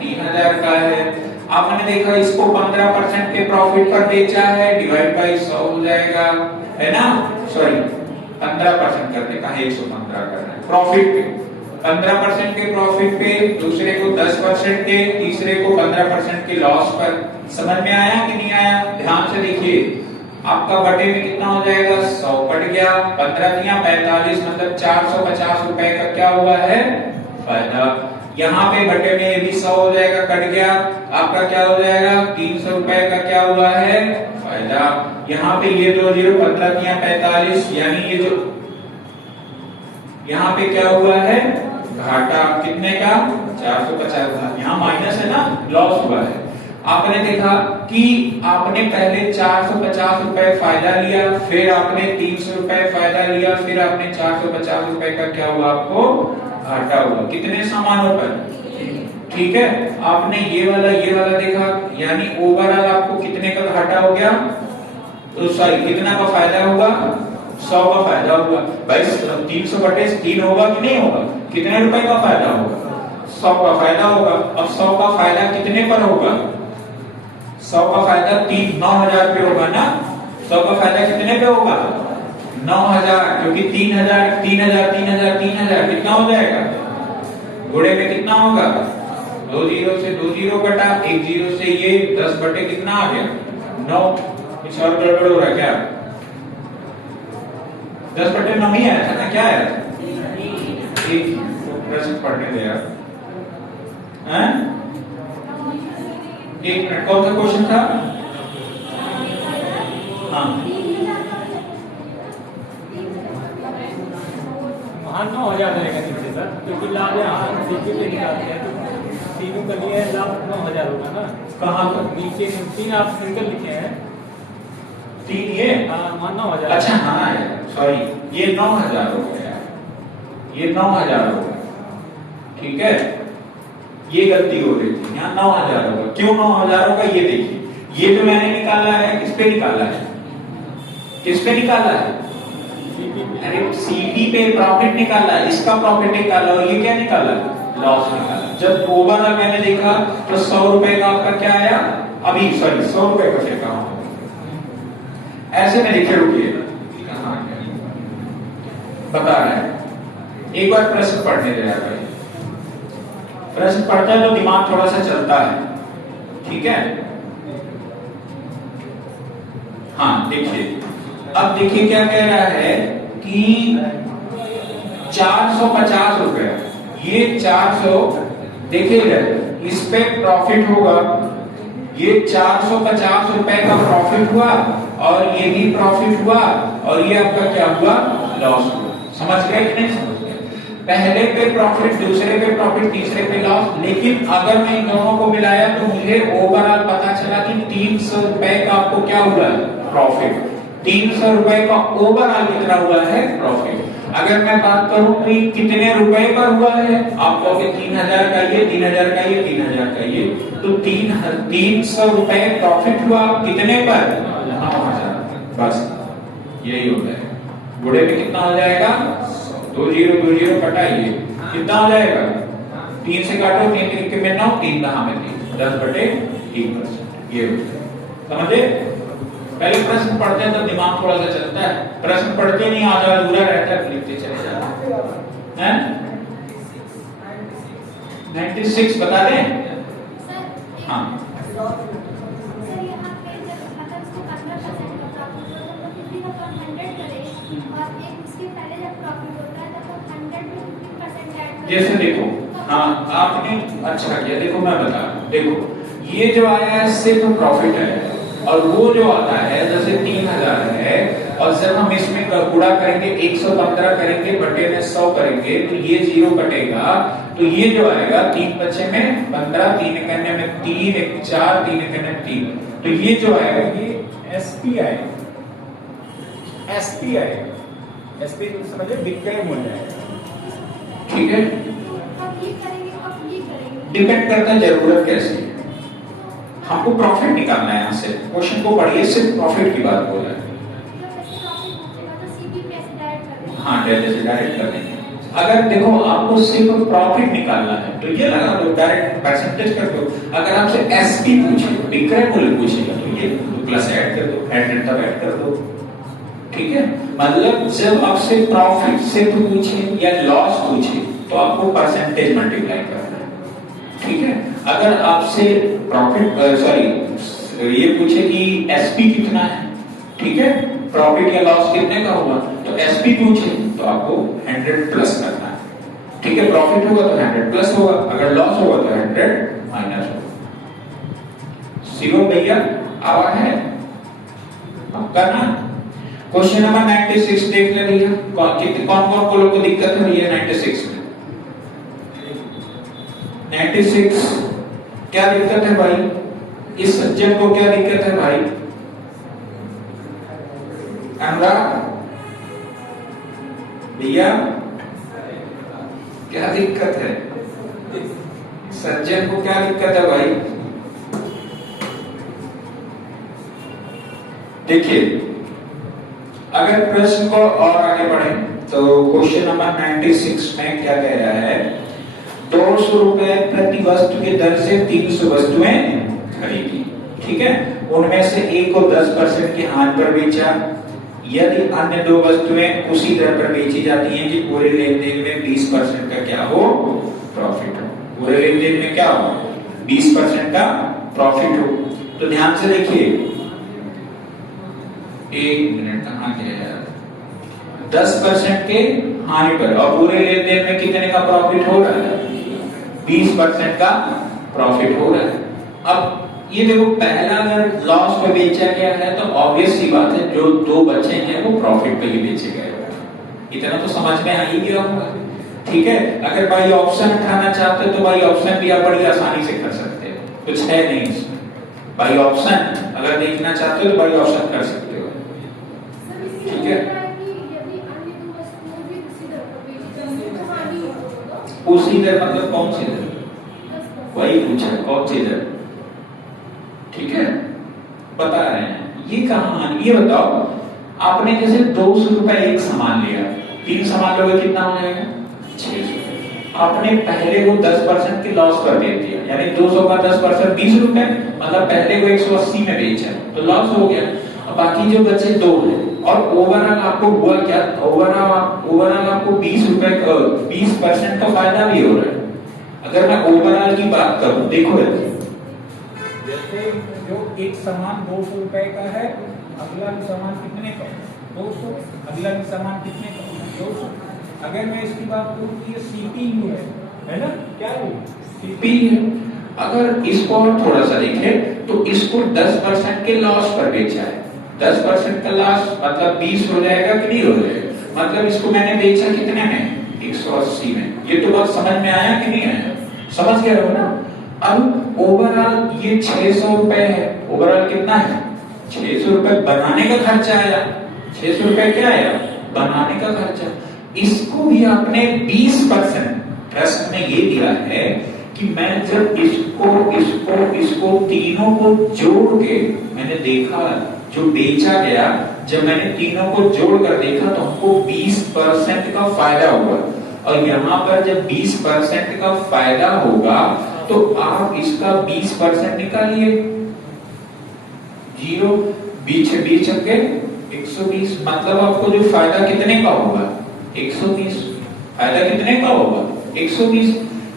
3000 का है। आपने देखा इसको 15% के प्रॉफिट पर बेचा है, डिवाइड बाई 100 हो जाएगा, है ना? सॉरी 15% करते, कहा 115 करना है प्रॉफिट पे। 15% के प्रॉफिट पे, दूसरे को 10% के, तीसरे को 15% के लॉस पर। समझ में आया कि नहीं आया? ध्यान से देखिए, आपका बटे में कितना हो जाएगा? 100 कट गया, 15 दिया 45, मतलब 450 रुपए का क्या हुआ है? फायदा। यहाँ पे बटे में ये भी 100 हो जाएगा, कट गया, आपका क्या हो जाएगा? 300 रुपए का क्या हुआ है? फायदा। यहाँ पे ये 2 0, 15 दिया 45, यानी ये जो यहाँ पे क्या हुआ है? घाटा। कितने का? 450। यहाँ माइनस है ना, लॉस हुआ है। आपने देखा कि आपने पहले 450 रुपए फायदा लिया, फिर आपने 300 रुपए फायदा लिया, फिर आपने 450 रुपए का क्या हुआ? आपको घाटा हुआ। कितने सामानों पर? ठीक है, आपने ये वाला देखा, यानी ओवरऑल आपको कितने का घाटा हो गया? तो सॉरी, कितना का फायदा होगा? 100 का फायदा होगा। भाई 300 बटे 3 होगा कि नहीं होगा? कितने रुपए का फायदा होगा? 100 का फायदा होगा। अब 100 का फायदा कितने पर होगा? 100 का फायदा 9000 पे होगा ना? 100 का फायदा कितने पे होगा? 9000, क्योंकि 3000 कितना हो जाएगा? घोड़े में कितना होगा? 2 जीरो से 2 जीरो कटा, 1 जीरो से ये 10 बटे कितना आ गया? 9। कुछ और गड़बड़ हो रहा है क्या? 10 बटे 9 ही आया था ना? क्या आया? एक प्रश्न पढ़ने दे यार। एक मिनट, कौन सा क्वेश्चन था? हाँ, वहाँ 9000 रहेगा नीचे सर, क्योंकि लाभ यहाँ सीपी पे निकालते हैं, तो तीनों का लिए लाभ 9000 होगा ना? कहाँ पर? नीचे 3 आप सिंगल लिखे हैं, 3 ये? हाँ 9000। अच्छा हाँ, सॉरी, ये 9000 हो गया, ये 9000 हो गया। ठीक है, ये गलती हो रही थी, यहाँ 9000 होगा। क्यों 9000 होगा? ये देखिए, ये जो मैंने निकाला है, किस पे निकाला है? किस पे निकाला है? अरे सीपी पे प्रॉफिट निकाला है, इसका प्रॉफिट निकाला, और ये क्या निकाला? लॉस निकाला। जब ओवरऑल मैंने देखा तो 100 रुपए का आपका क्या आया, अभी सॉरी 100 रुपए का फेंका ऐसे में लिखे, रुकिए बता रहे हैं, एक बार प्रश्न पढ़ने दे रहा है। प्रश्न पढ़ता है तो दिमाग थोड़ा सा चलता है, ठीक है। हाँ देखिए, अब देखिए क्या कह रहा है कि 450 रुपए, ये 400 देखिए इस पे प्रॉफिट होगा, ये 450 रुपए का प्रॉफिट हुआ और ये भी प्रॉफिट हुआ और ये आपका क्या हुआ, लॉस हुआ। समझ गए कि नहीं समझ गए? पहले पे प्रॉफिट, दूसरे पे प्रॉफिट, तीसरे पे लॉस। लेकिन अगर मैं इन दोनों को मिलाया तो मुझे ओवरऑल पता चला कि 300 रुपए का आपको क्या हुआ है, प्रॉफिट। 300 रुपए का ओवरऑल कितना हुआ है, प्रॉफिट। अगर मैं बात करूं कि कितने रुपए पर हुआ है, आप कहोगे 3000 का ये, 3000 का ये, 3000 का ये, तो 300 रुपए प्रॉफिट हुआ कितने पर, 9000। बस यही होता है। बुढ़े में कितना हो जाएगा, 20 कटाइए कितना हो जाएगा, 3 से काटो, 3 तरीके में 9, 3 कहां में 3, 10/3%। ये समझे? पहले प्रश्न पढ़ते हैं तो दिमाग थोड़ा सा चलता है, प्रश्न पढ़ते नहीं आधा अधूरा रहता है, लिखते चले जाते हैं। 96 बता दें? हाँ जैसे देखो, हाँ आपने अच्छा किया, देखो मैं बता रहा हूं, देखो ये जो आया है सिर्फ प्रॉफिट है, और वो जो आता है जैसे 3000 है, और जब हम इसमें गुणा करेंगे 115 करेंगे बटे में 100 करेंगे तो ये 0 कटेगा, तो ये जो आएगा 3 बचे में 15, 3 करने में 3, 1 4, 3 करने में 3, तो ये जो आएगा ये एसपी आएगा, एसपी आएगा, एसपी समझे, विक्रय मूल्य आएगा, ठीक है। डिपेंड करता है जरूरत कैसी है, हमको प्रॉफिट निकालना है। यहाँ से क्वेश्चन को पढ़िए, सिर्फ प्रॉफिट की बात बोल रहा है। हाँ डेली से डायरेक्ट कर देंगे। अगर देखो आपको सिर्फ प्रॉफिट निकालना है तो ये लगा दो, डायरेक्ट परसेंटेज कर दो। अगर आपसे एसपी पूछे, विक्रय मूल्य पूछेगा तो ये प्लस ऐड कर दो, एड तब ऐड कर दो, ठीक है। मतलब जब आपसे प्रॉफिट सिर्फ पूछे या लॉस पूछे तो आपको परसेंटेज मल्टीप्लाई करना है, ठीक है। अगर आपसे प्रॉफिट सॉरी ये पूछे कि एसपी कितना है, ठीक है, प्रॉफिट या लॉस कितने का हुआ, तो एसपी पूछे तो आपको 100 प्लस करना है, ठीक है। प्रॉफिट होगा तो 100 प्लस होगा, अगर लॉस होगा तो 100 माइनस होगा। जीरो भैया आवा है करना। क्वेश्चन नंबर 96 देख ले भैया, कौन को लोग को दिक्कत हो रही है 96 में? 96 क्या दिक्कत है भाई? इस सज्जन को क्या दिक्कत है भाई? अनुराग भैया क्या दिक्कत है? सज्जन को क्या दिक्कत है भाई? देखिए अगर प्रश्न को और आगे बढ़े तो क्वेश्चन नंबर 96 में क्या कह रहा है, 200 रुपए प्रति वस्तु के दर से 300 वस्तुएं खरीदी, ठीक है। उनमें से एक को 10% की हानि पर बेचा, यदि अन्य दो वस्तुएं उसी दर पर बेची जाती हैं कि पूरे लेन देन में 20% का क्या हो, प्रॉफिट हो। पूरे लेन देन में क्या हो, 20% का प्रॉफिट हो। तो ध्यान से देखिए, 1 मिनट कहां गया यार, 10% के हानि पर, और पूरे लेन देन में कितने का प्रॉफिट हो रहा है, 20% का प्रॉफिट हो रहा है। अब ये देखो, पहला अगर लॉस पे बेचा गया है तो ऑब्वियस सी बात है जो दो बचे हैं वो प्रॉफिट पे ही बेचे गए। इतना तो समझ में आ ही गया होगा, ठीक है। अगर बाई ऑप्शन उठाना चाहते हो तो बाई ऑप्शन भी आप बड़ी आसानी से कर सकते हैं, कुछ है नहीं इसमें। बाई ऑप्शन अगर देखना चाहते हो तो बाई ऑप्शन कर सकते हो, ठीक है। उसी दर मतलब कौन सी दर, वही पूछा कौन सी दर, ठीक है, बता रहे हैं। ये कहानी, ये बताओ आपने जैसे 200 रुपए एक सामान लिया, 3 सामान लोगे कितना हो जाएगा, 600। आपने पहले को 10% की लॉस पर बेच दिया, यानी 200 का 10% 20 रुपए, मतलब पहले को 180 में बेचा तो लॉस हो गया। अब बाकी जो बचे 2 है, और ओवरऑल आपको हुआ क्या, ओवरऑल आपको 20 रुपए का 20% का फायदा भी हो रहा है। अगर मैं ओवरऑल की बात करूं, देखो जैसे जो एक सामान 200 रुपए का है, अगला सामान कितने का, 200, अगला सामान कितने का, 200। अगर मैं इसकी बात करूं कि ये सीपीयू है ना, क्या है सीपीयू। अगर इसको और थोड़ा सा देखें तो इसको 10% के लॉस पर बेचा है। 10% का लॉस मतलब 20 हो जाएगा कि नहीं हो जाएगा, मतलब इसको मैंने बेचा कितने में, 180 में। ये तो बात समझ में आया कि नहीं आया, समझ गए हो ना। अब ओवरऑल ये 600 रुपए है, ओवरऑल कितना है 600 रुपए, बनाने का खर्चा आया 600 रुपए, क्या आया बनाने का खर्चा। इसको भी आपने 20% प्रश्न में ये दिया है कि मैं जब इसको तीनों को जोड़ के मैंने देखा, जो बेचा गया, जब मैंने तीनों को जोड़कर देखा तो हमको 20% का फायदा हुआ। और यहाँ पर जब 20% का फायदा होगा तो आप इसका 20% निकालिए, 0 20 छक्के 120, मतलब आपको जो फायदा कितने का होगा 120, फायदा कितने का होगा 120।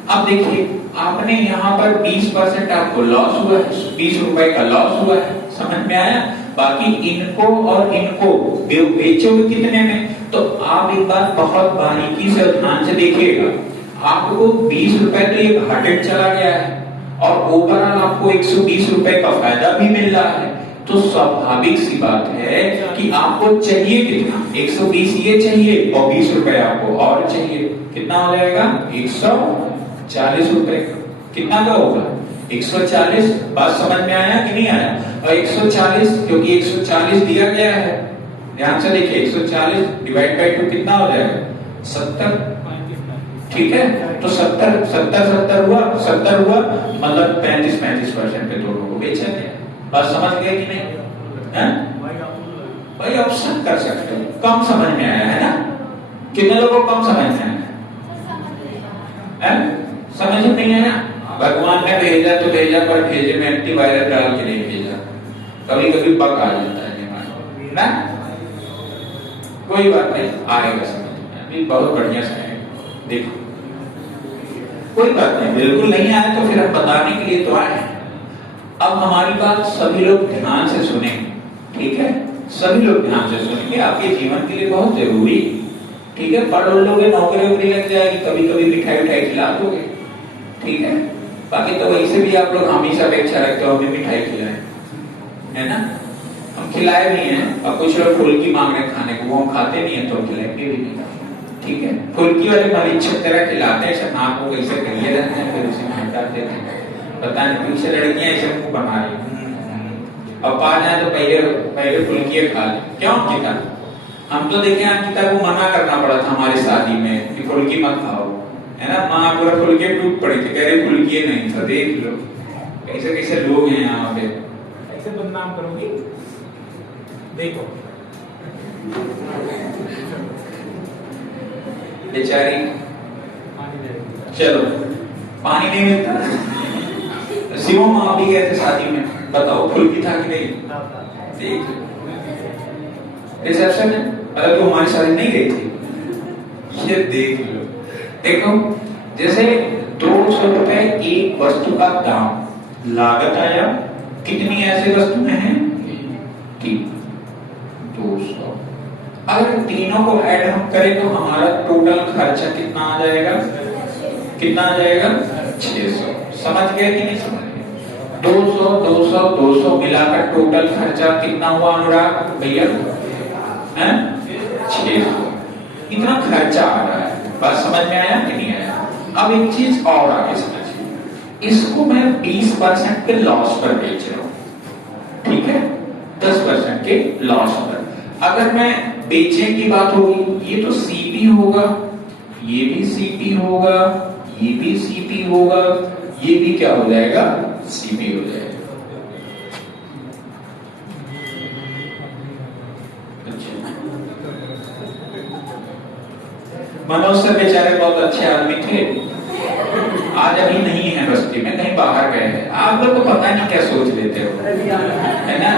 अब देखिए आपने यहाँ पर 20% आपको लॉस हुआ है, 20 रुपए का लॉस हुआ है, समझ में आया। बाकी इनको और इनको बेचोगे कितने में, तो आप एक बात बहुत बारीकी से ध्यान से देखिएगा, आपको 20 रुपए तो ये घाटे चला गया है और ओवरऑल आपको 120 रुपए का फायदा भी मिल रहा है। तो स्वाभाविक सी बात है कि आपको चाहिए कितना, 120 ये चाहिए और 20 रुपए आपको और चाहिए, कितना हो जाएगा 140 रुपए। कितना का होगा 140, बात समझ में आया कि नहीं आया। और 140 क्योंकि 140 दिया गया है, ध्यान से देखिए 140 डिवाइड बाय 2 कितना हो जाएगा 70, ठीक है। तो 70 हुआ, मतलब 35% पे दोनों को बेचा गया। बात समझ गए कि नहीं है? भाई ऑप्शन कर सकते हो, कम समझ में आया है ना, कितने लोगों को कम समझ में आया है? समझ में नहीं आया, भगवान ने भेजा तो भेजा, पर भेजे में एंटीवायरस डाल के नहीं भेजा, कभी कभी बग आ जाता है ना, कोई बात नहीं, आएगा समझ में, बहुत बढ़िया से देखो, कोई बात नहीं, बिल्कुल नहीं आया तो फिर हम बताने के लिए तो आए। अब हमारी बात सभी लोग ध्यान से सुने, ठीक है, सभी लोग ध्यान से सुनेंगे, आपके जीवन के लिए बहुत जरूरी, ठीक है। पढ़ लोगे, नौकरी वोकरी लग जाएगी, कभी कभी मिठाई खिला दोगे, ठीक है। बाकी तो वैसे भी आप लोग हमेशा अपेक्षा रखते हो हमें मिठाई खिलाए, है ना, हम खिलाए भी हैं, और कुछ लोग फुल्की मांग रहे खाने को, वो हम खाते नहीं है तो हम खिलाएंगे भी नहीं, ठीक है। फुल्की वाले परीक्षक तरह खिलाते हैं, सब नाक को कैसे करिए रहते हैं, फिर उसे हटाते हैं, पता नहीं पीछे लड़कियां ऐसे मुंह बना रही, अब पा जाए तो पहले फुल्की खा ले, क्यों अंकिता, हम तो देखे अंकिता को मना करना पड़ा था हमारी शादी में कि फुल्की मत खाओ, है ना, माँ पूरा फुल्की टूट पड़ी थी, कह रही फुल्की नहीं था, देख लो कैसे कैसे लोग हैं यहाँ पे, ऐसे बदनाम करोगी, देखो बेचारी, चलो पानी नहीं मिलता, शिवम आप भी गए थे शादी में, बताओ फुल्की था कि नहीं, देख रिसेप्शन में, अगर तो हमारी शादी नहीं गई थी, ये देख लो, देखो जैसे 200 रुपए एक वस्तु का दाम, लागत आया, कितनी ऐसे वस्तुएं हैं 200, अगर तीनों को ऐड हम करें तो हमारा टोटल खर्चा कितना आ जाएगा, कितना आ जाएगा 600, समझ गए कि नहीं समझ गए, 200 मिलाकर टोटल खर्चा कितना हुआ अनुराग भैया, 600, इतना खर्चा आ रहा है, बात समझ में आया कि नहीं आया। अब एक चीज और आगे समझिए, इसको मैं 20% के लॉस पर बेच रहा हूं, ठीक है, 10% के लॉस पर। अगर मैं बेचने की बात होगी, ये तो सीपी होगा, ये भी सीपी होगा, ये भी सीपी होगा, ये भी क्या हो जाएगा सीपी हो जाएगा। मनोज सर बेचारे बहुत अच्छे आदमी थे, आज अभी नहीं है बस्ती में, कहीं बाहर गए हैं। आप लोग को पता नहीं क्या सोच लेते हो, है ना?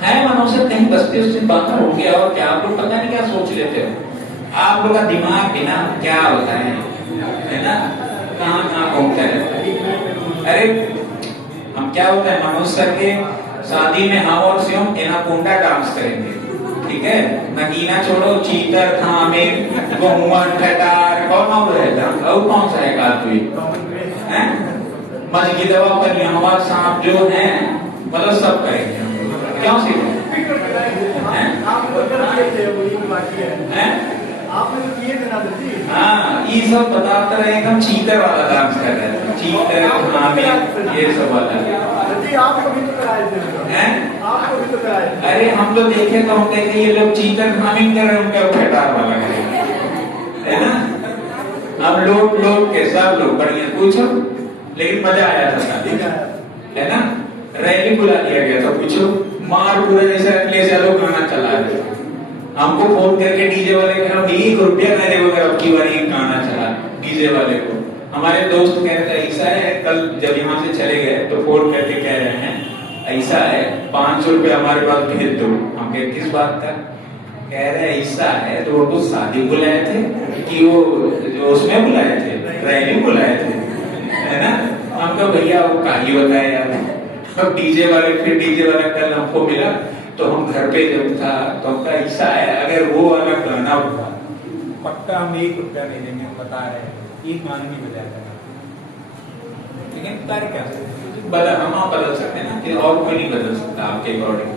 है मनुष्य कहीं बस्ती उससे बाहर हो गया और क्या आप लोग पता नहीं क्या सोच लेते हो। आप लोग का दिमाग भी ना क्या होता है ना, कहाँ घूमता है। अरे हम क्या होता है, मनुष्य के शादी में हम और सियों एनाकोंडा डांस करेंगे, ठीक है? नगीना छोड़ो, चीतर थामे बहुमन ठटार कौन हो रहेगा, और कौन सा है कातुई हैं? मजगिदवा पर यहाँ सांप जो है, मतलब सब करेंगे। क्यों सीखे हाँ, ये सब बताते रहे, हम चीतर वाला डांस कर रहे थे, चीतर थामे ये सब वाला। अरे हम लोग देखे तो हम देखे ये लोग चीतर थामिंग कर रहे हैं, उनका ठटार वाला करेंगे, है ना? हम लोग के सब लोग बढ़िया पूछो, लेकिन मजा आया था, है ना? रैली बुला लिया गया था, पूछो मार पूरा जैसे ले चलो गाना चला रहे। हमको फोन करके डीजे वाले को हम ₹1 मैंने वगैरह अब की बार एक गाना चला डीजे वाले को। हमारे दोस्त कह रहे ऐसा है, कल जब यहाँ से चले गए तो फोन करके कह रहे हैं ऐसा है 500 रुपये हमारे पास भेज दो। हम कह किस बात का? कह रहे ऐसा है तो वो शादी बुलाए थे कि वो जो उसमें बुलाए थे, रैली बुलाए थे, है ना? हमको भैया वो कहानी बताया यार। अब डीजे वाले, फिर डीजे वाला कल हमको मिला तो हम घर पे जब था तो हमका ऐसा है, अगर वो वाला गाना होता पक्का हम ₹1 नहीं देंगे, बता रहे हैं, एक गाना नहीं बजाएगा। लेकिन कर क्या बदल, हम बदल सकते हैं ना, कि और कोई नहीं बदल सकता आपके अकॉर्डिंग,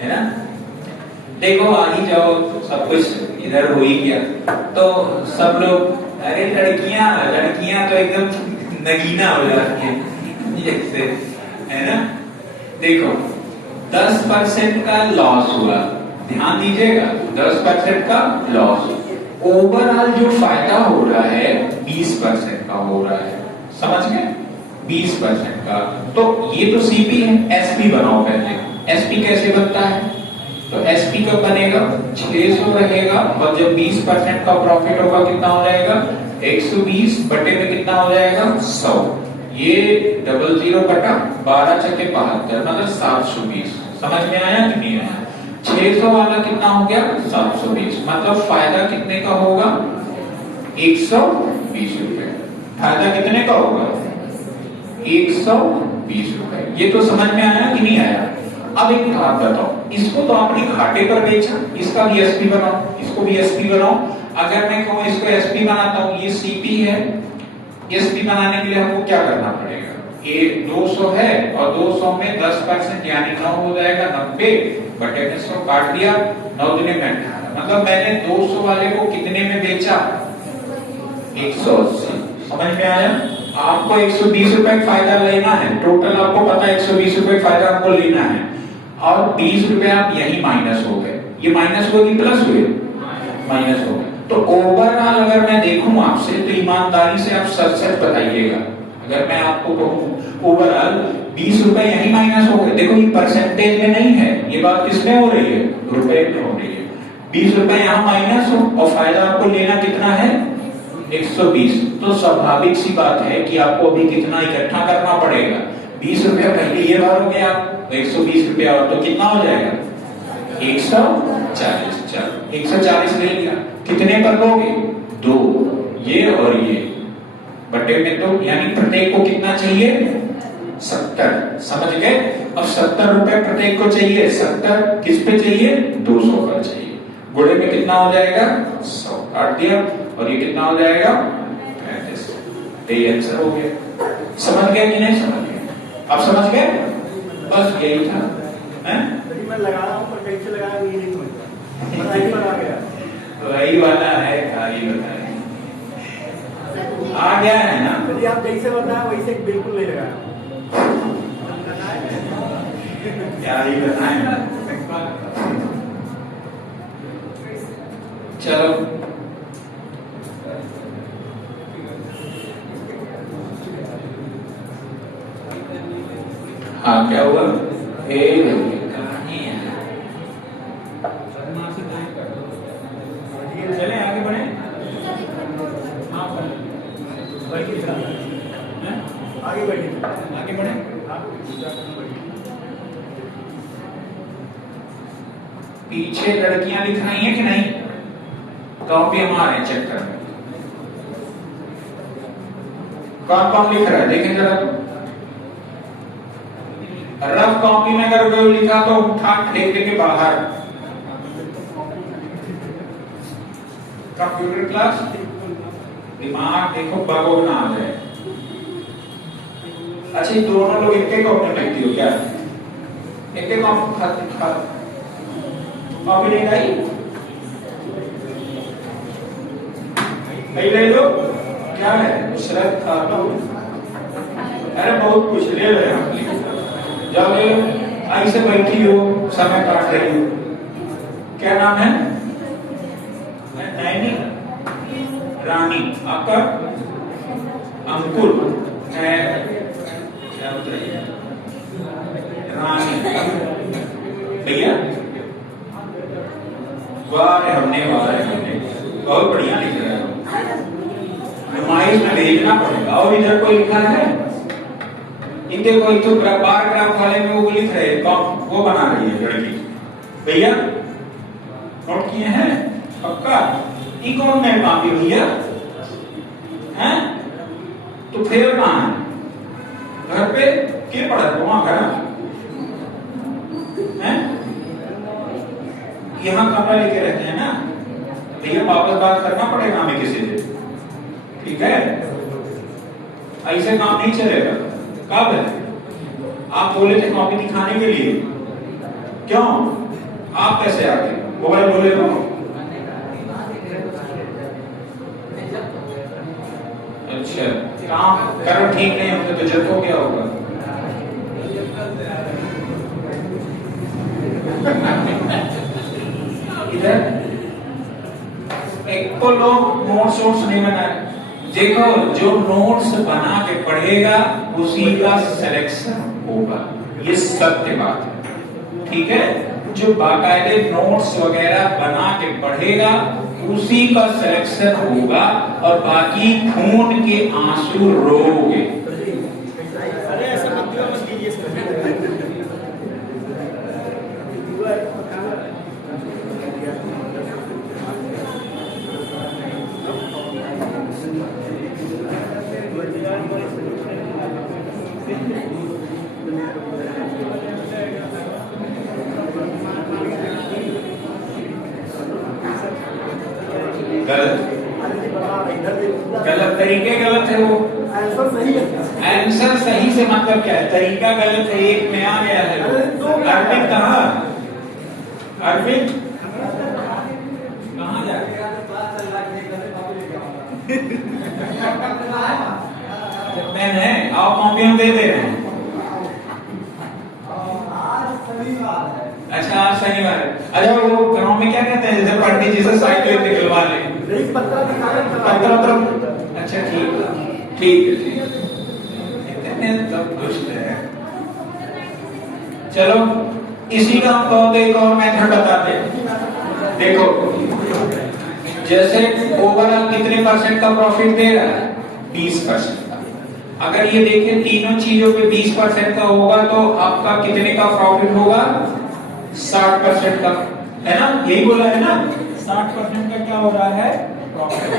है ना? देखो आ ही जाओ, सब कुछ इधर हो ही गया तो सब लोग, अरे लड़कियां तो एकदम नगीना हो जाती है जैसे, है ना? देखो 10% का लॉस हुआ, ध्यान दीजिएगा, 10% का लॉस। ओवरऑल जो फायदा हो रहा है 20% का हो रहा है, समझ गए? 20% का। तो ये तो सीपी है, एसपी बनाओ पहले। एसपी कैसे बनता है? तो एसपी कब बनेगा? 600 रहेगा, और जब 20% का प्रॉफिट होगा कितना हो जाएगा? 120 बटे में कितना हो जाएगा? 100। ये 00 बटा 12 × 72 मतलब 720। समझ में आया कि नहीं आया? 600 वाला कितना हो गया? 720। मतलब फायदा कितने का होगा? 120 रुपए। फायदा कितने का होगा? 120 रुपए। ये तो समझ में आया कि नहीं आया? अब एक बात बताओ, इसको तो आपने घाटे पर बेचा, इसका भी एसपी बनाओ, इसको भी एसपी बनाओ। अगर मैं कहूं इसको एसपी बनाता हूं, ये सीपी है, एसपी बनाने के लिए हमको क्या करना पड़ेगा? ये 200 है और 200 में 10% यानी 9 हो जाएगा, 90 बटे में 100 काट दिया, 9 दूनी में 18। मतलब मैंने 200 वाले को कितने में बेचा? 180। समझ में आया? आपको 120 रुपए फायदा लेना है, टोटल आपको पता है 120 रुपए फायदा आपको लेना है, और 20 रुपए आप यही माइनस हो गए। ये माइनस हुए कि प्लस हुए? माइनस हो गए। तो ओवरऑल अगर मैं देखूं आपसे, तो ईमानदारी से आप सच बताइएगा। अगर मैं आपको कहूं ओवरऑल 20 रुपए यही माइनस हो गए, देखो ये परसेंटेज में नहीं है, ये बात किसमें हो रही है? रुपए में हो रही है। 20 रुपए यहाँ माइनस हो और फायदा आपको लेना कितना है? 120। तो स्वाभाविक सी बात है कि आपको अभी कितना इकट्ठा करना पड़ेगा? 20 रुपया पहले ये बार हो गया, 120 रुपया और तो कितना हो जाएगा? 140। चलो 140 ले लिया, कितने पर लोगे? 2, ये और ये बटे में, तो यानी प्रत्येक को कितना चाहिए? 70। समझ गए? अब 70 रुपए प्रत्येक को चाहिए। 70 किस पे चाहिए? 200 पर चाहिए। गुणे में कितना हो जाएगा? 100 काट दिया, और ये कितना हो जाएगा? 35। यही आंसर हो गया। समझ गए कि नहीं समझ गए? अब समझ गए? बस यही था। मैं लगा रहा हूँ पर कैसे लगाया ये नहीं समझ गया। वही वाला है, खाली बताए आ गया है ना? यदि आप जैसे बताया वैसे बिल्कुल नहीं लगाया। क्या ही बताएं? चलो हाँ, क्या हुआ? चले आगे बढ़े। हाँ आप कर लीजिए बढ़िए दिख रहा है आगे बढ़िए आगे बढ़े। पीछे लड़कियां लिख रही हैं कि नहीं? कॉपी हमारे चेक कर, कौन कौन लिख रहा है देखें जरा। रफ कॉपी में अगर कोई लिखा तो उठा फेंक के बाहर। कंप्यूटर क्लास दिमाग देखो बगो ना आ जाए। अच्छा ये दोनों लोग एक एक कॉपी लिखती हो क्या? एक एक कॉपी नहीं लाई? नहीं ले लो क्या है? शरत खातून, अरे बहुत कुछ ले रहे हैं। जाओ ले लो, ऐसे बैठी हो समय काट रही हो। क्या नाम है? नैनी रानी। आपका? अंकुर क्या बताइए? रानी भैया वाह हमने बहुत बढ़िया लिख रहे हो। नुमाइश में भेजना पड़ेगा। और इधर कोई लिखा है? इनके कोई तो पैराग्राफ वाले में वो लिख रहे वो बना रही है लड़की। भैया नोट किए हैं? पक्का? ये कौन है काफी भैया? हैं? तो फिर कहाँ है? घर पे के पड़ा है वहां घर हैं? यहाँ कमरा लेके रहते हैं ना भैया, वापस बात करना पड़ेगा हमें किसी से, ठीक है? ऐसे काम नहीं चलेगा। कब है? आप बोले थे कॉपी दिखाने के लिए, क्यों? आप कैसे आ गए? मोबाइल बोले तो अच्छा काम करो ठीक नहीं होते तो जब को क्या होगा? इधर एक तो लोग नोट्स नहीं बनाए। देखो जो नोट्स बना के पढ़ेगा उसी का सिलेक्शन होगा, ये सत्य बात है, ठीक है? जो बाकायदे नोट्स वगैरह बना के पढ़ेगा उसी का सिलेक्शन होगा और बाकी खून के आंसू रोगे। अरे ऐसा मत कीजिए। गलत तरीके गलत है वो। आंसर सही है। आंसर सही से मतलब क्या है? तरीका गलत है, एक में आ गया है। अरविंद कहाँ? अरविंद कहाँ जा रहे? पेन है, आओ कॉपी हम दे दे रहे हैं। अच्छा आज शनिवार है। अच्छा वो गाँव में क्या कहते हैं जैसे पंडित जी से साइकिल निकलवा लें? पत्र। अच्छा ठीक है इतने सब दुष्ट है। चलो इसी का हम तो एक और मेथड बताते हैं। देखो जैसे ओवरऑल कितने परसेंट का प्रॉफिट दे रहा है? 20% का। अगर ये देखें तीनों चीजों पे 20% का होगा तो आपका कितने का प्रॉफिट होगा? 60% का, है ना? यही बोला है ना? 60% का क्या हो रहा है? प्रॉफिट।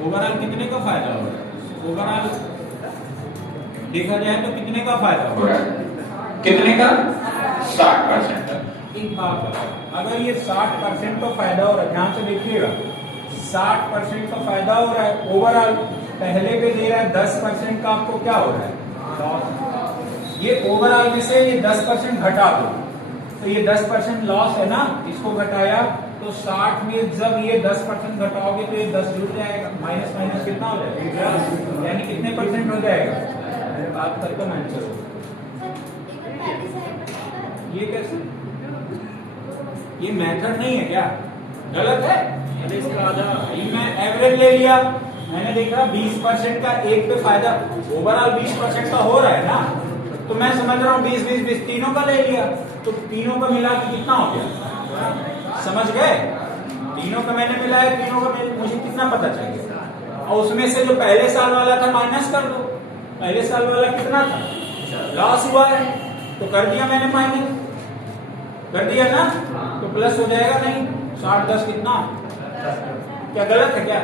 ओवरऑल कितने का फायदा हो रहा है? ओवरऑल देखा जाए तो कितने का फायदा हो रहा है? कितने का? 60% का। एक बात बताओ, अगर ये 60% का फायदा हो रहा है, ध्यान से देखिएगा, 60% का फायदा हो रहा है, ओवरऑल पहले पे दे रहा है 10% का, आपको क्या हो रहा है? लॉस। ये ओवरऑल में से ये 10% घटा दो तो ये 10% लॉस है ना, इसको घटाया तो 60 में जब ये 10% घटाओगे तो ये 10 जुड़ जाएगा, माइनस माइनस कितना हो जाएगा? यानी कितने परसेंट हो जाएगा? बात करके मैं चलो ये कैसे? ये मेथड नहीं है क्या? गलत है? अरे इसका आधा मैं एवरेज ले लिया, मैंने देखा 20% का एक पे फायदा, ओवरऑल 20% का हो रहा है ना, तो मैं समझ रहा हूँ 20 तीनों का ले लिया तो तीनों का मिला के कितना हो गया? समझ गए? तीनों का मैंने मिलाया, तीनों का मुझे कितना पता चल गया? और उसमें से जो पहले साल वाला था माइनस कर दो। पहले साल वाला कितना था, लॉस हुआ है, तो कर दिया मैंने माइनस, कर दिया ना, तो प्लस हो जाएगा नहीं। 60 10 कितना, क्या गलत है क्या?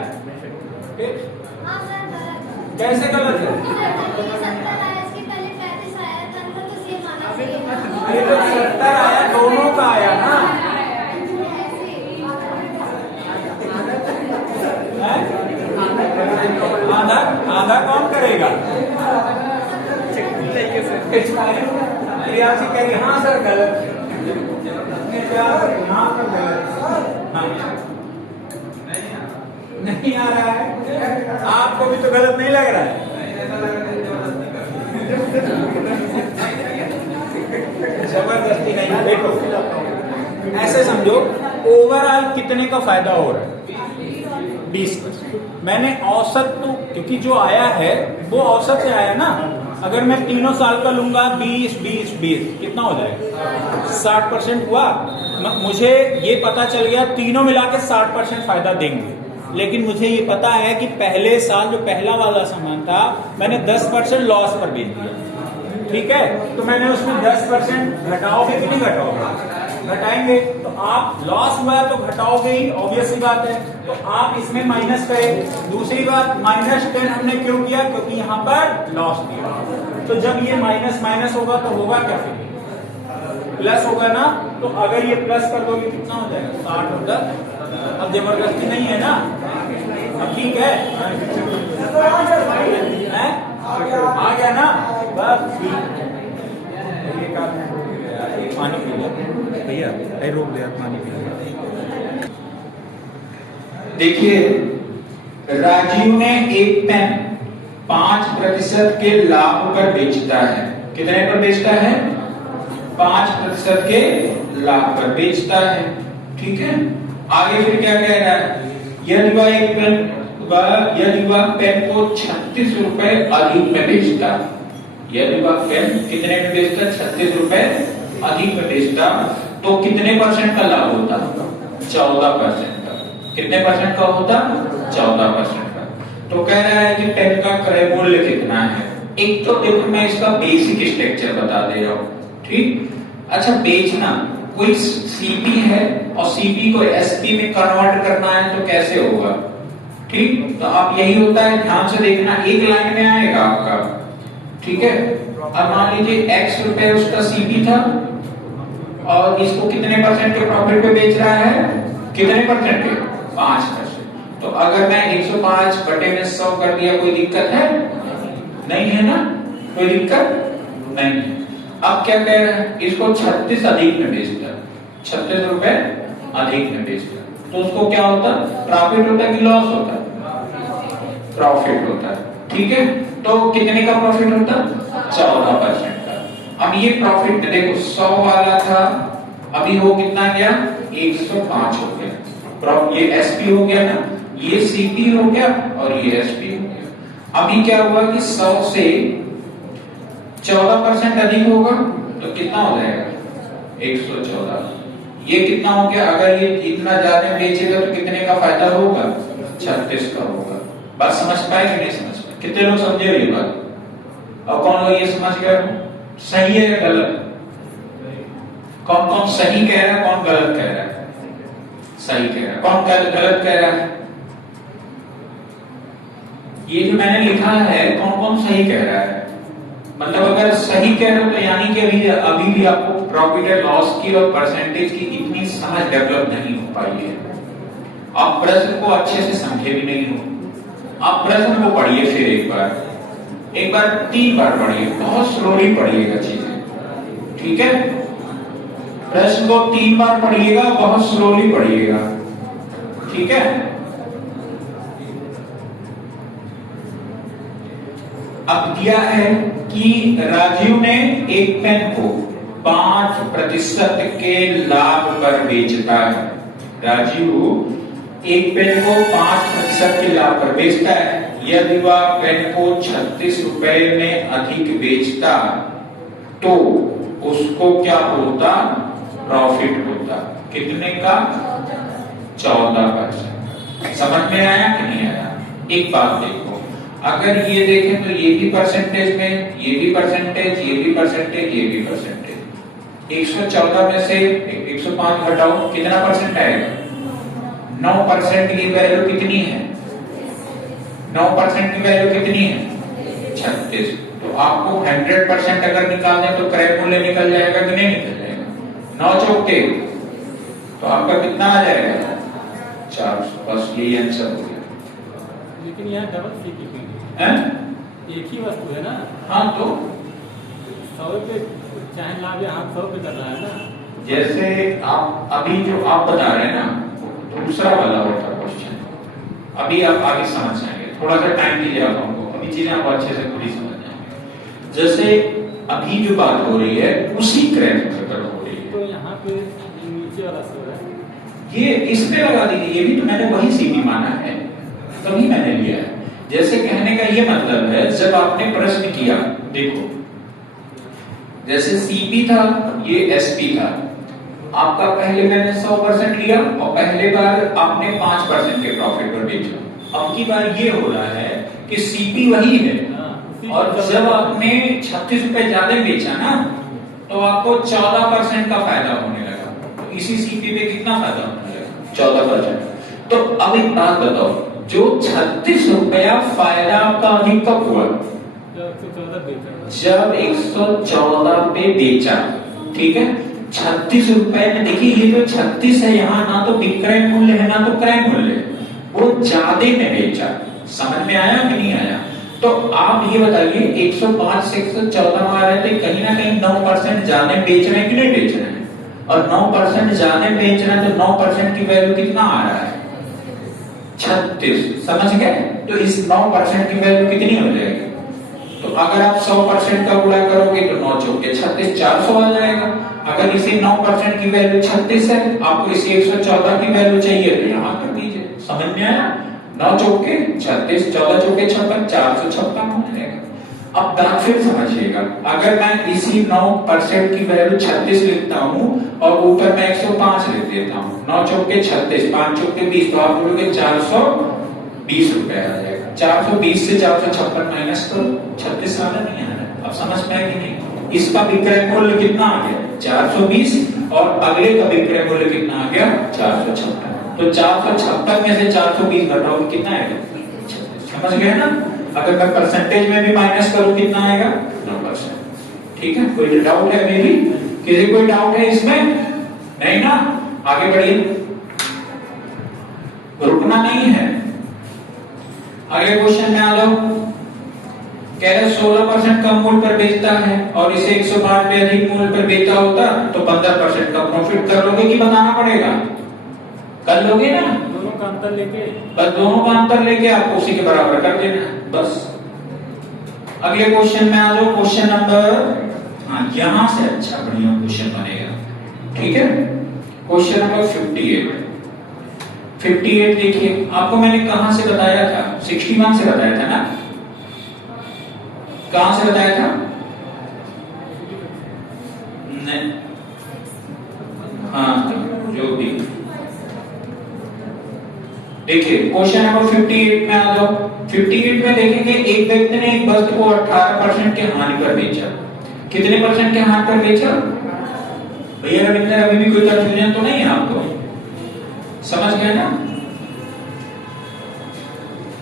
कैसे गलत है? ये तो 70 आया, दोनों का आया ना। आधा आधा कौन करेगा? प्रियांशी कह रही हाँ सर गलत है, यहाँ पर गलत हाँ। नहीं आ रहा है आपको भी तो गलत नहीं लग रहा है? जबरदस्ती नहीं, देखो ऐसे समझो ओवरऑल कितने का फायदा हो रहा है, 20%। मैंने औसत तो, क्योंकि जो आया है वो औसत से आया ना, अगर मैं तीनों साल का लूंगा 20 20 20 कितना हो जाएगा, 60% हुआ। मुझे ये पता चल गया तीनों मिला के 60% फायदा देंगे, लेकिन मुझे ये पता है कि पहले साल जो पहला वाला सामान था मैंने 10% लॉस पर बेच दिया, ठीक है? तो मैंने उसमें 10% घटाओगे कि नहीं घटाओगे? घटाएंगे। तो आप लॉस हुआ तो घटाओगे ही, ऑब्वियस सी बात है। तो आप इसमें माइनस करें। दूसरी बात, -10 हमने क्यों किया? क्योंकि यहाँ पर लॉस दिया। तो जब ये माइनस माइनस होगा तो होगा क्या, फिर प्लस होगा ना। तो अगर ये प्लस कर दोगे कितना हो जाएगा, 60 होगा। अब जबरदस्ती नहीं है ना, अब ठीक है, आ गया ना, बस ठीक। पानी पी लो भैया, रोक दे, पानी पी लो। देखिए, राजीव ने एक पेन 5% के लाभ पर बेचता है। कितने पर बेचता है? 5% के लाभ पर बेचता है, ठीक है? आगे फिर क्या कह रहा है? यदि वह एक पेन को 36 रुपए अधिक में बेचता, यदि वह पेन कितने में बेचता? 36 रुपए अधिक में बेचता, तो कितने % का लाभ होता? 14% का। कितने % का होता? 14% का। तो कह रहा है कि पेन का क्रय मूल्य कितना है। एक तो देखो मैं इसका बेसिक स्ट्रक्चर बता दे रहा हूं, ठीक? अच्छा, बेचना, कोई सीपी है और सीपी को एसपी में कन्वर्ट करना है तो कैसे होगा, ठीक? तो आप यही होता है, ध्यान से देखना, एक लाइन में आएगा आपका, ठीक है? अब मान लीजिए X रुपए उसका सीपी था और इसको कितने % के प्रॉफिट पे बेच रहा है? कितने % के? 5%। तो अगर मैं 105 बटे में 100 कर दिया, कोई दिक्कत है? नहीं है ना, कोई दिक्कत नहीं है। अब क्या कह रहे हैं? इसको 36 अधिक में बेचता, 36 रुपए अधिक में बेचता, तो उसको क्या होता? प्रॉफिट होता कि लॉस होता? प्रॉफिट होता है, ठीक है? तो कितने का प्रॉफिट होता? 14% का। अब ये प्रॉफिट देखो 100 वाला था, अभी वो कितना गया? 105 हो गया। ये एसपी हो गया ना, ये सीपी हो गया और ये एसपी हो गया। अभी क्या हुआ कि 100 से 14% अधिक होगा तो कितना हो जाएगा? 114। ये कितना हो गया? अगर ये इतना ज्यादा बेचेगा तो कितने का फायदा होगा? 36 का होगा। बात समझ पाए कि नहीं समझ पाए? कितने लोग समझे ये बात? और कौन लोग ये समझ गए? सही है या गलत? कौन कौन सही कह रहा है, कौन गलत कह रहा है? सही कह रहा है। कौन गलत कह रहा है? ये जो मैंने लिखा है कौन कौन सही कह रहा है? मतलब अगर सही कह रहे हो तो यानी कि अभी भी आपको प्रॉफिट एंड लॉस की और परसेंटेज की इतनी समझ डेवलप नहीं हो पाई है। आप प्रश्न को अच्छे से समझे भी नहीं हो। आप प्रश्न को पढ़िए, फिर एक बार 3 बार पढ़िए, बहुत स्लोली पढ़िएगा चीजें, ठीक है? प्रश्न को 3 बार पढ़िएगा, बहुत स्लोली पढ़िएगा, ठीक है? अब दिया है कि राजीव ने एक पेन को 5% के लाभ पर बेचता है। राजीव एक पेन को 5% के लाभ पर बेचता है। यदि वह पेन को 36 रुपए में अधिक बेचता तो उसको क्या होता? प्रॉफिट होता। कितने का? 14%। समझ में आया कि नहीं आया? एक बात देखो, अगर ये देखें तो ये भी परसेंटेज में, ये भी परसेंटेज, ये भी परसेंटेज, ये भी परसेंटेज। 114 में से 105 घटाओ, कितना परसेंट आएगा? 9% की वैल्यू कितनी है? 9% की वैल्यू कितनी है? 36। तो आपको 100% अगर निकाल दें तो क्रय मूल्य निकल जाएगा कि नहीं निकल जाएगा? 9 चौके तो आपका कितना आ जाएगा? 400। बस यही आंसर हो गया। लेकिन यहाँ डबल सीपीपी है, एक ही वस्तु है ना। हाँ तो 100 पे चाहे लाभ यहाँ 100 पे कर रहा है ना। जैसे आप अभी जो आप बता रहे हैं ना, दूसरा वाला होता क्वेश्चन, अभी आप आगे समझ जाएंगे, थोड़ा सा टाइम दीजिए आप हमको, अभी चीजें आप अच्छे से पूरी समझ जाएंगे। जैसे अभी जो बात हो रही है उसी क्रय मूल्य पर हो रही है। तो यहाँ पे नीचे वाला सो है, ये इस पे लगा दीजिए, ये भी तो मैंने वही सीपी माना है, तभी मैंने लिया है। जैसे कहने का ये मतलब है, जब आपने प्रश्न किया, देखो जैसे सीपी था, ये एसपी था, आपका पहले मैंने 100% लिया और पहले बार आपने 5% के प्रॉफिट पर बेचा। अब की बार ये हो रहा है कि सीपी वही है, और जब आपने 36 रुपए ज्यादा बेचा ना, तो आपको 14% का फायदा होने लगा। तो इसी सीपी पे कितना फायदा होने लगा? 14%। तो अब एक बात बताओ, जो 36 रुपया फायदा आपका अधिक कब हुआ? जब 114 पे बेचा, ठीक है। 36 रुपए में देखिए, ये जो 36 है यहाँ, ना तो विक्रय मूल्य है ना तो क्रय मूल्य है, वो ज्यादा में बेचा। समझ में आया कि नहीं आया? तो आप ये बताइए, 105 से 114 में आ रहे थे, कहीं ना कहीं 9% ज्यादा बेच रहे हैं कि नहीं बेच रहे हैं? और 9% ज्यादा बेच रहे हैं तो 9% की वैल्यू कितना आ रहा है? 36। समझ गए? तो इस 9% की वैल्यू कितनी हो जाएगी? तो अगर आप 100% का गुणा करोगे तो 9 चौके 36, 400 आ जाएगा। अगर इसे 9% की वैल्यू 36 है, आपको इसे 114 की वैल्यू चाहिए, तो यहाँ कर दीजिए। समझ में आया? 9 चौके 36, 14 चौके 56, 456 हो जाएगा। अब बात फिर समझिएगा, अगर मैं इसी 9% की वैल्यू 36 लिखता हूँ और ऊपर मैं 105 लिख देता हूँ, 9 चौके 36, 5 चौके 20, तो आप बोलोगे 420 रुपए आ जाएगा। 420 से 456 माइनस तो 36 वाला नहीं आ रहा है। अब समझ में आया कि नहीं? इसका विक्रय मूल्य कितना आ गया? 420, और अगले का विक्रय मूल्य कितना आ गया? 456। तो 456 में से 420 घटाओ कितना आएगा? 36। समझ गए ना? अगर मैं परसेंटेज में भी माइनस करूं कितना आएगा? 9%। ठीक है, कोई डाउट है? मेरी किसी कोई डाउट है इसमें? नहीं ना? आगे बढ़िए, रुकना नहीं है। अगले क्वेश्चन में आ जाओ। कह रहे 16% कम मूल्य पर बेचता है और इसे 105 पे अधिक मूल्य पर बेचा होता तो 15% का प्रॉफिट कर लोगे कि बताना पड़ेगा? कर लोगे ना? दोनों का अंतर लेके, बस दोनों का अंतर लेके आपको उसी के बराबर कर देना, बस। अगले क्वेश्चन में आ जाओ, क्वेश्चन नंबर, हाँ यहां से अच्छा बढ़िया क्वेश्चन बनेगा। ठीक है, क्वेश्चन नंबर 58 देखिए, आपको मैंने कहां से बताया था? 61 से बताया था ना? कहां से बताया था? नहीं, हाँ जो भी, देखिए क्वेश्चन नंबर 58 में आ जाओ। 58 में देखेंगे, एक व्यक्ति ने एक वस्तु को 18% के हानि पर बेचा। कितने परसेंट के हानि पर बेचा? भैया रविंद्र, अभी भी कोई कंफ्यूजन तो नहीं है आपको? समझ गए ना?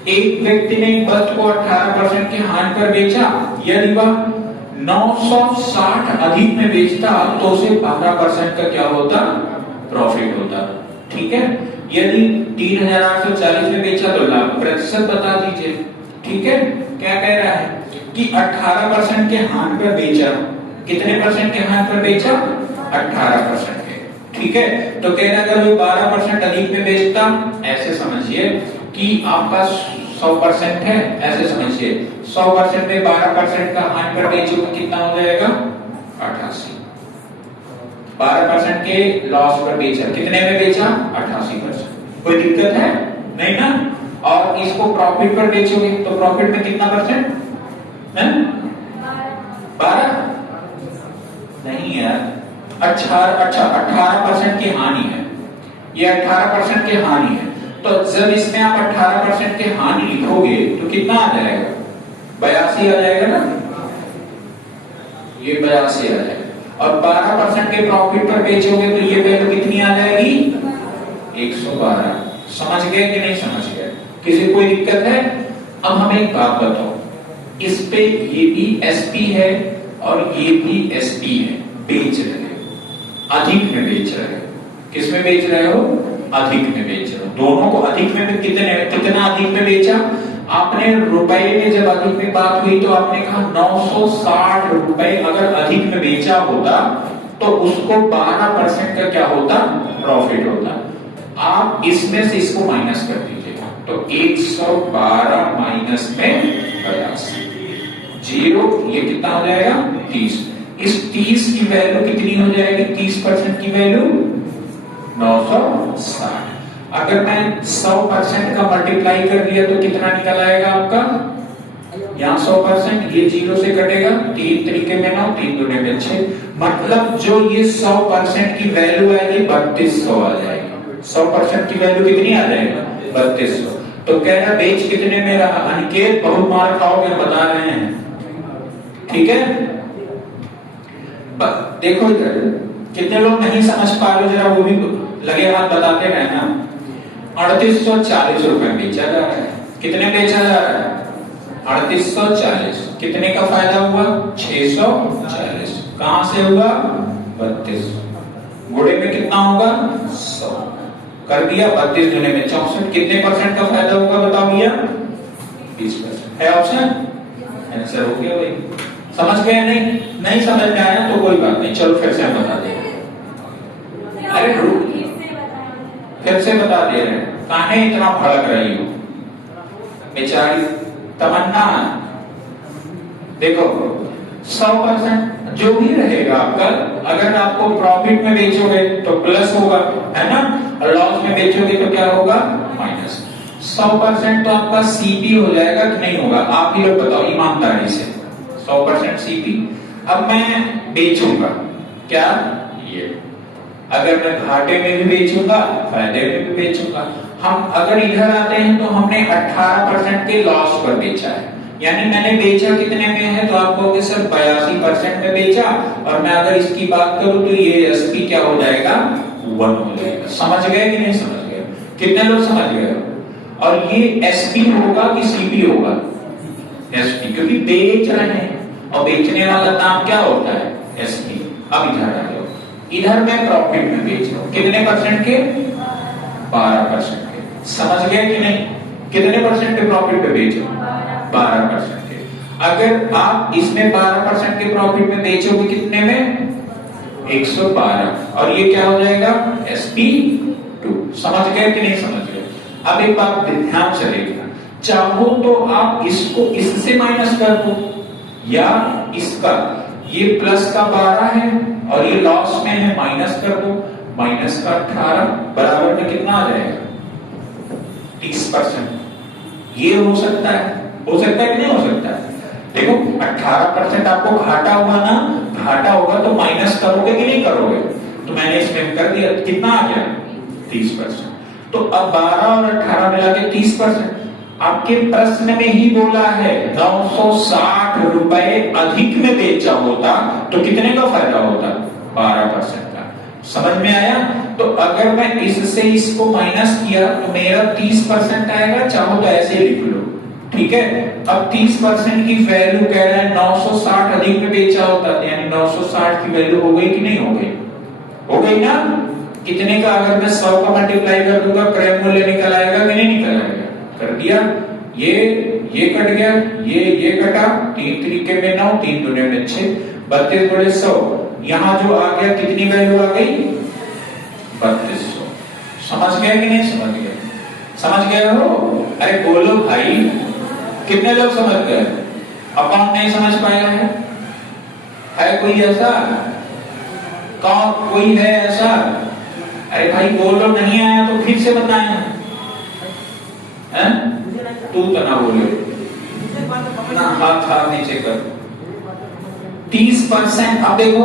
एक व्यक्ति ने एक वस्तु को 18% के हानि पर बेचा। यदि वह 960 अधिक में बेचता तो उसे 12% का क्या होता? प्रॉफिट होता। ठीक है, यदि 3840 में बेचा तो लाभ प्रतिशत बता दीजिए। ठीक है, क्या कह रहा है कि 18% के हानि पर बेचा। कितने परसेंट के हानि पर बेचा? 18% के। ठीक है, तो कह रहा है अगर वो 12% अधिक में बेचता, ऐसे समझिए कि आपका 100% है, ऐसे समझिए 100% में 12% का हानि पर बेचोगे कितना हो जाएगा? 88। 12% के लॉस पर बेचा, कितने में बेचा? 88%। कोई दिक्कत है? नहीं ना? और इसको प्रॉफिट पर बेचोगे तो प्रॉफिट में कितना परसेंट है? 12 नहीं यार, 18% की हानि है, ये 18% की हानि है। तो जब इसमें आप 18% की हानि लिखोगे तो कितना आ जाएगा? 82 आ जाएगा ना, ये 82 आ जाएगा। और 12% के प्रॉफिट पर बेचोगे तो ये वैल्यू कितनी आ जाएगी? 112। समझ गए कि नहीं समझ गए? किसी कोई दिक्कत है? अब हमें एक बात बताओ, इस पे ये भी एसपी है और ये भी एसपी है, बेच रहे हो, अधिक में बेच रहे हो। किस में बेच रहे हो? अधिक में बेच रहे हो। दोनों को अधिक में कितना अधिक में बेचा आपने? रुपए में जब अधिक में बात हुई तो आपने कहा 960 रुपए अगर अधिक में बेचा होता तो उसको 12% का क्या होता? प्रॉफिट होता। आप इसमें से इसको माइनस कर दीजिएगा तो 112 माइनस में 82, जीरो, ये कितना हो जाएगा? 30। इस 30 की वैल्यू कितनी हो जाएगी? 30% की वैल्यू 960। अगर मैं 100% का मल्टीप्लाई कर दिया तो कितना निकल आएगा आपका? यहाँ 100%, ये जीरो से कटेगा, 3 तरीके में 9, 3 दूने में 6, मतलब जो ये 100% की वैल्यू आएगी 3200 आ जाएगी। 100% की वैल्यू कितनी आ जाएगी? 3200। तो कह रहा बेच कितने में रहा? अनिकेत बहुत मार खाओगे, बता रहे हैं, ठीक है? देखो इधर कितने लोग नहीं समझ पा रहे, जरा वो भी लगे हाथ बताते रहना। 3840 रुपए बेचा जा रहा है। कितने बेचा जा रहा है? 3840। कितने का फायदा हुआ? 640। कहां से हुआ? 3200। गुणे में कितना होगा? 100 कर दिया, 32 गुने में 64। कितने परसेंट का फायदा होगा बताओ भैया? 20% है ऑप्शन, आंसर हो गया भाई। समझ गए? नहीं समझ में आया तो कोई बात नहीं, चलो फिर से हम बता दें। अरे फिर से बता दे रहे हैं, काहे इतना भड़क रही हो बेचारी तमन्ना? देखो 100% जो भी रहेगा आपका, अगर आपको प्रॉफिट में बेचोगे तो प्लस होगा, है ना, और लॉस में बेचोगे तो क्या होगा? माइनस। 100% तो आपका सीपी हो जाएगा कि नहीं होगा? आप ही लोग बताओ ईमानदारी से। 100% सीपी। अब मैं बेचूंगा क्या? ये अगर मैं घाटे में भी बेचूंगा, फायदे में भी बेचूंगा। हम अगर इधर आते हैं तो हमने 18% के लॉस पर बेचा है, यानी मैंने बेचा कितने में है? तो आप कहोगे सर 82% में बेचा, और मैं अगर इसकी बात करूं तो ये एसपी क्या हो जाएगा? 1 हो जाएगा। समझ गए कि नहीं समझ गए? कितने लोग समझ गए? और ये एसपी होगा कि सीपी होगा? एसपी, क्योंकि बेच रहे हैं और बेचने वाला दाम क्या होता है? एसपी। अब इधर आ जाओ, इधर मैं प्रॉफिट में बेच रहा हूं, कितने परसेंट के? 12% के। समझ गए कि नहीं? कितने परसेंट के प्रॉफिट पे बेच रहा हूं? 12% के। अगर आप इसमें 12% के प्रॉफिट में बेचोगे कितने में? 112, और ये क्या हो जाएगा? SP2। समझ गए कि नहीं समझ गए? अब एक बात ध्यान से देखना, चाहो तो आप इसको इससे माइनस कर दो या इसका, ये प्लस का 12 है और ये लॉस में है, माइनस कर दो, माइनस का 18 बराबर में कितना आ जाएगा? 30%। ये हो सकता है कि नहीं हो सकता है? देखो 18% आपको घाटा हुआ ना, घाटा होगा तो माइनस करोगे कि नहीं करोगे? तो मैंने इसमें कर दिया, कितना आ गया? 30%। तो अब 12 और 18 मिला के 30%। आपके प्रश्न में ही बोला है 960 रुपए अधिक में बेचा होता तो कितने का फायदा होता? 12% का। समझ में आया? तो अगर मैं इससे इसको माइनस किया तो मेरा 30% आएगा, चाहो तो ऐसे लिख लो, ठीक है? अब 30% की वैल्यू कह रहा है 960 अधिक में बेचा होता, यानी 960 की वैल्यू हो गई कि नहीं हो गई? हो गई ना? कितने का? अगर मैं 100 का मल्टीप्लाई कर दूंगा क्रय मूल्य निकल आएगा कि नहीं निकल आएगा? कर दिया, ये कट गया, ये कटा, 3 तरीके में 9, 3 दूने में 6, 32 गुणे 100, यहां जो आ गया कितनी वैल्यू आ गई? 3200। समझ गए कि नहीं समझ गए? समझ गए हो? अरे बोलो भाई, कितने लोग समझ गए? अकाउंट नहीं समझ पाया है कोई ऐसा? कौन कोई है ऐसा? अरे भाई बोलो, नहीं आया तो फिर से बताएं। तू तो ना बोले ना, हाथ नीचे कर। 30%। अब देखो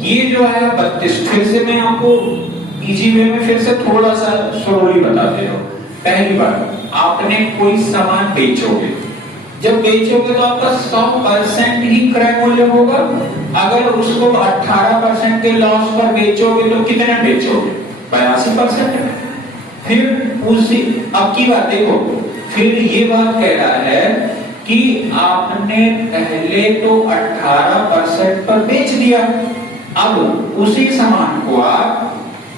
ये जो है 32, फिर से मैं आपको इजी वे में फिर से थोड़ा सा स्लोली बता दे रहा हूं। पहली बार आपने कोई सामान बेचोगे, जब बेचोगे तो आपका 100% ही क्रय मूल्य होगा। अगर उसको 18% के लॉस पर बेचोगे तो कितने बेचोगे? 82%। फिर उसी अब की बात देखो, फिर ये बात कह रहा है कि आपने पहले तो 18% पर बेच दिया, अब उसी सामान को आप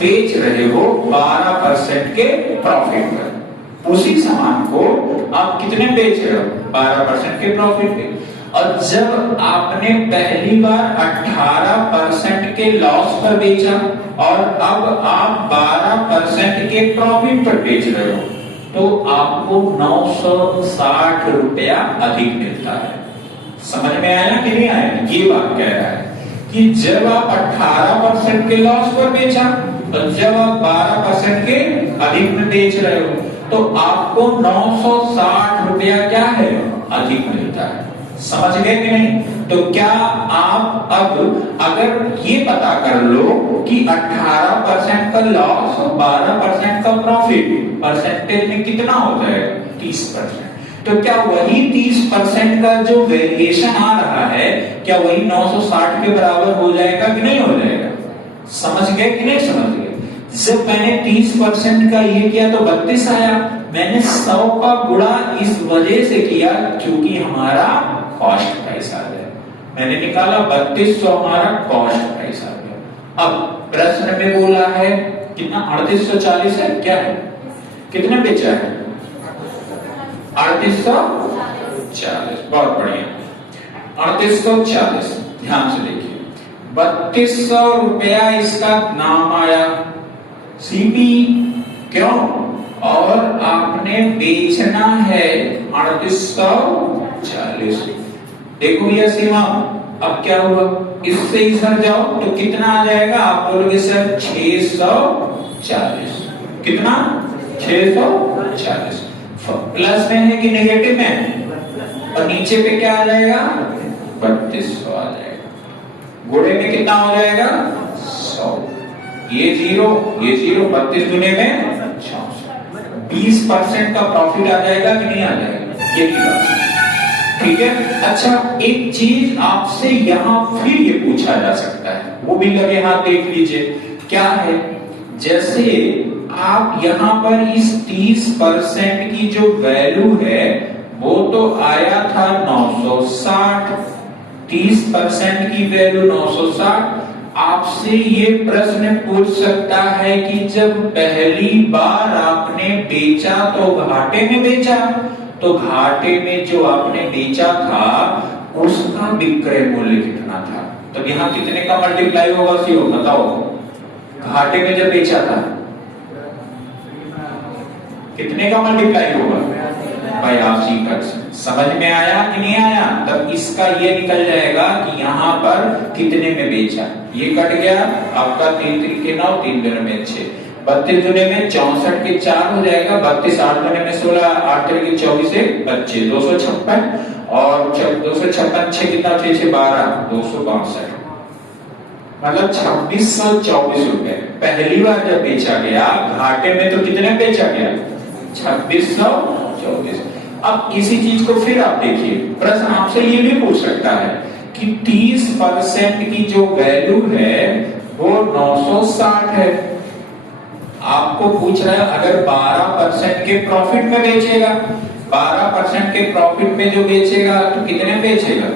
बेच रहे हो 12% के प्रॉफिट पर। उसी सामान को आप कितने बेच रहे हो? 12% के प्रॉफिट पे। और जब आपने पहली बार 18% के लॉस पर बेचा और अब आप 12% के प्रॉफिट पर बेच रहे हो, तो आपको 960 रुपया अधिक मिलता है। समझ में आया कि नहीं आया? ये बात कह रहा है कि जब आप 18% के लॉस पर बेचा और जब आप 12% के अधिक में बेच रहे हो, तो आपको 960 रुपया क्या है? अधिक मिलता है। समझ गए कि नहीं? तो क्या आप अब अगर ये पता कर लो कि 18% का लॉस और 12% का प्रॉफिट परसेंटेज में कितना होता है? 30%। तो क्या वही 30% का जो वेरिएशन आ रहा है, क्या वही 960 के बराबर हो जाएगा कि नहीं हो जाएगा? समझ गए कि नहीं समझ गए? जब मैंने 30% का ये किया तो 32 आया। मैंने 100 का गुणा इस वजह से किया क्योंकि हमारा कॉस्ट प्राइस आ गया। मैंने निकाला 32, तो हमारा कॉस्ट प्राइस आ गया। अब प्रश्न में बोला है कितना? 3840 है। क्या है? कितने बेचा है? 3840। बहुत बढ़िया, 3840। ध्यान से देखिए, 3200 रुपया इसका नाम आया सीपी। क्यों? और आपने बेचना है 3840। देखो भैया सीमा, अब क्या हुआ? इससे इधर जाओ तो कितना आ जाएगा? आप बोलोगे सर 640। कितना? 640। प्लस में है कि नेगेटिव में? और नीचे पे क्या आ जाएगा? 3200 आ जाएगा। गुणे में कितना हो जाएगा? 100। ये जीरो, ये जीरो, 32 गुने में 20% का प्रॉफिट आ जाएगा कि नहीं आ जाएगा? यही बात है। ठीक है। अच्छा, एक चीज आपसे यहां फिर ये पूछा जा सकता है, वो भी लगे हाथ देख लीजिए। क्या है? जैसे आप यहां पर इस 30% की जो वैल्यू है वो तो आया था 960। 30% की वैल्यू 960। आपसे ये प्रश्न पूछ सकता है कि जब पहली बार आपने बेचा तो घाटे में बेचा, तो घाटे में जो आपने बेचा था उसका विक्रय मूल्य कितना था? तो यहाँ कितने का मल्टीप्लाई होगा? सीओ बताओ। घाटे में जब बेचा था कितने का मल्टीप्लाई होगा? 82%। समझ में आया कि नहीं आया? तब इसका ये निकल जाएगा कि यहाँ पर कितने में बेचा। ये कट गया आपका 3 3 9, 3 दूने में 6, 32 दूने में 64 के 4 हो जाएगा। 32 8 दूने में 16, 8 के 24 से 25, 256। और 256 6 कितना? 6 6 12, 262। मतलब 2624 रुपए पहली बार जब बेचा गया। घाटे में तो कितने बेचा गया? 2624। अब इसी चीज को फिर आप देखिए, प्रश्न आपसे ये भी पूछ सकता है कि 30% की जो वैल्यू है वो 960 है। आपको पूछ रहा है अगर 12% के प्रॉफिट में बेचेगा, 12% के प्रॉफिट में जो बेचेगा तो कितने बेचेगा?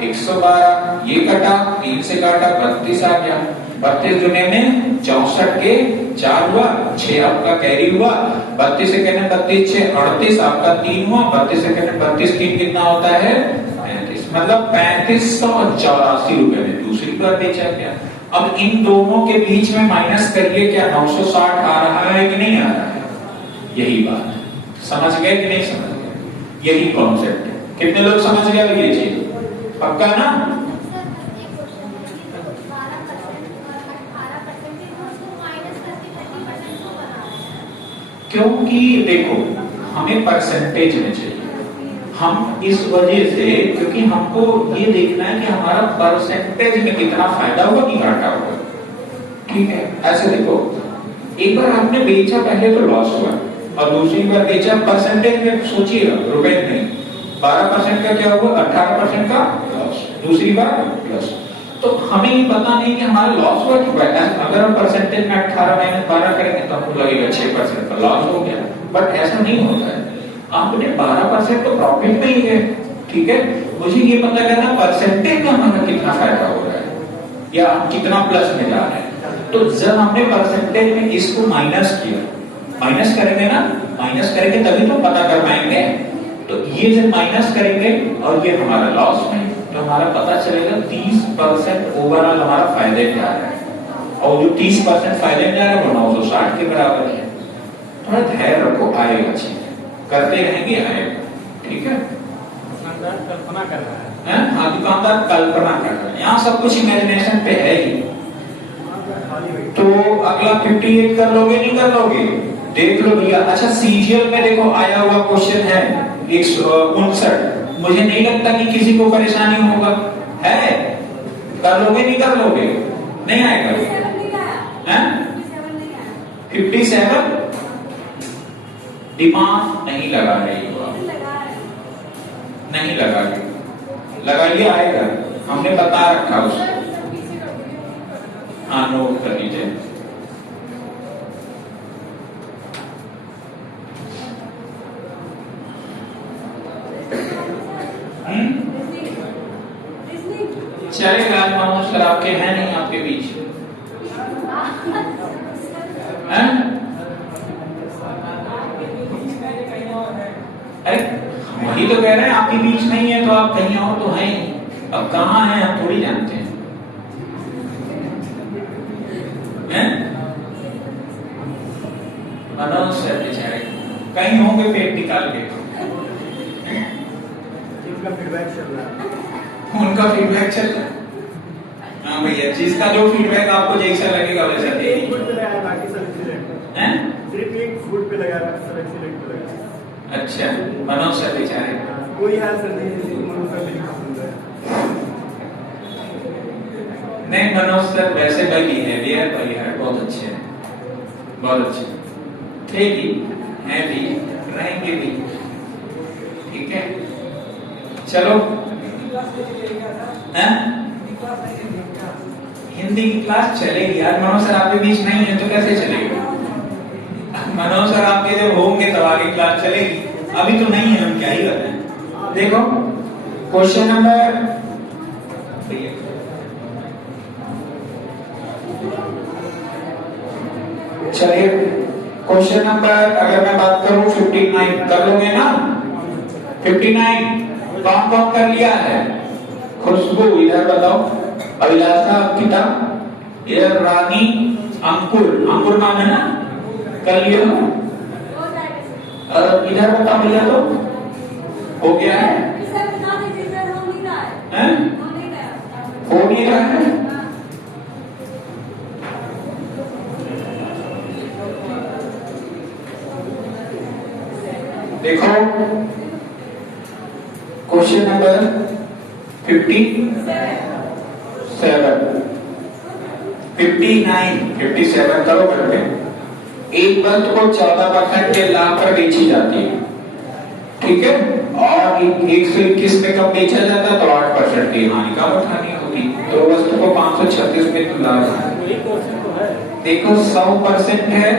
112। ये कटा, 3 से काटा, 32 आ गया। 32 दुने में 64 के 4 हुआ, 6 आपका कैरी हुआ। 32 से कहने 32 6 38 आपका 3 हुआ। 32 से कहने 32 3 कितना होता है? 35। मतलब 3584 रुपए में दूसरी बार बेचा गया। अब इन दोनों के बीच में माइनस करिए, क्या 960 आ रहा है कि नहीं आ रहा है? यही बात समझ गए कि नहीं समझ गए? यही कॉन्सेप्ट है। कितने लोग समझ गए ये चीज? पक्का ना? क्योंकि देखो हमें परसेंटेज में चाहिए। हम इस वजह से, क्योंकि हमको ये देखना है कि हमारा परसेंटेज में कितना फायदा हुआ कि घाटा हुआ। ठीक है, ऐसे देखो, एक बार आपने बेचा, पहले तो लॉस हुआ, और दूसरी बार बेचा परसेंटेज में, सोचिएगा रुपए नहीं, 12% का क्या हुआ, 18% का लॉस, दूसरी बार प्लस। तो हमें ये पता नहीं कि हमारा लॉस हुआ कि अगर हम परसेंटेज में 18 माइनस 12 करेंगे तो हमको लगेगा 6% का लॉस हो गया, बट ऐसा नहीं होता है। आपने 12% तो प्रॉफिट में ही है, ठीक है। मुझे ये पता करना परसेंटेज में हमारा कितना फायदा हो रहा है या कितना प्लस में जा रहा है। तो जब हमने परसेंटेज में इसको माइनस किया, माइनस करेंगे ना, माइनस करेंगे तभी तो पता कर पाएंगे। तो ये जब माइनस करेंगे और ये हमारा लॉस में, तो हमारा पता चलेगा 30% ओवरऑल हमारा फायदे में आ रहा है, और जो 30% फायदे में आ रहा है वो 960 के बराबर है। थोड़ा धैर्य रखो, आएगा चीज, करते रहेंगे आएगा, ठीक है। दुकानदार कल्पना कर रहा है, हाँ दुकानदार कल्पना कर रहा है, यहाँ सब कुछ इमेजिनेशन पे है ही। तो अगला 58 कर लोगे नहीं कर लोगे, देख लो भैया। अच्छा सीजीएल में देखो आया हुआ क्वेश्चन है 159, मुझे नहीं लगता कि किसी को परेशानी होगा, है कर लोगे नहीं कर लोगे, नहीं आएगा हैं 57 दिमाग नहीं लगा रही हो आप, नहीं लगा रही, लगाइए आएगा, हमने बता रखा उसको। हाँ नोट कर लीजिए। चलेगा, आज मनोज सर आपके हैं नहीं आपके बीच हैं? अरे वही तो कह रहे हैं आपके बीच नहीं है तो आप कहीं और तो हैं, अब कहाँ हैं हम थोड़ी जानते हैं, हैं? मनोज सर बेचारे कहीं होंगे पेट निकाल के, उनका फीडबैक चल रहा है, उनका फीडबैक चल रहा है। हाँ भैया, जिसका जो फीडबैक आपको जैसा लगेगा वैसा दे। फूड पे लगाया, बाकी सब एक्सीलेंट हैं? सिर्फ एक फूड पे लगाया, सब एक्सीलेंट पे लगाया। अच्छा मनोज सर बेचारे, कोई हाल सर नहीं, मनोज सर नहीं पसंद है। नहीं मनोज सर वैसे भाई बिहेवियर भाई है बहुत अच्छे हैं, बहुत अच्छे थे भी, हैं भी, रहेंगे भी, ठीक है। चलो हैं? हिंदी की क्लास चलेगी यार, मनोज सर आपके बीच नहीं है तो कैसे चलेगी? मनोज सर आपके जब होंगे तब आगे क्लास चलेगी, अभी तो नहीं है, हम क्या ही कर रहे हैं। देखो क्वेश्चन नंबर, चलिए क्वेश्चन नंबर अगर मैं बात करूं 59 कर लोगे ना? 59 कौन कौन कर लिया है? खुशबू इधर बताओ, अभिलाषा पिता, इधर रानी, अंकुर, अंकुर नाम है ना, कर लिया इधर बताओ भैया, तो हो गया है, हैं? हो नहीं रहा है। देखो क्वेश्चन नंबर 57, 59, 57 करो करके। एक वस्तु को 14% के लाभ पर बेची जाती है, ठीक है, और 121 में कब बेचा जाता है तो 8% की हानि का उठानी होगी, तो वस्तु को 536 में लाभ है। देखो 100% है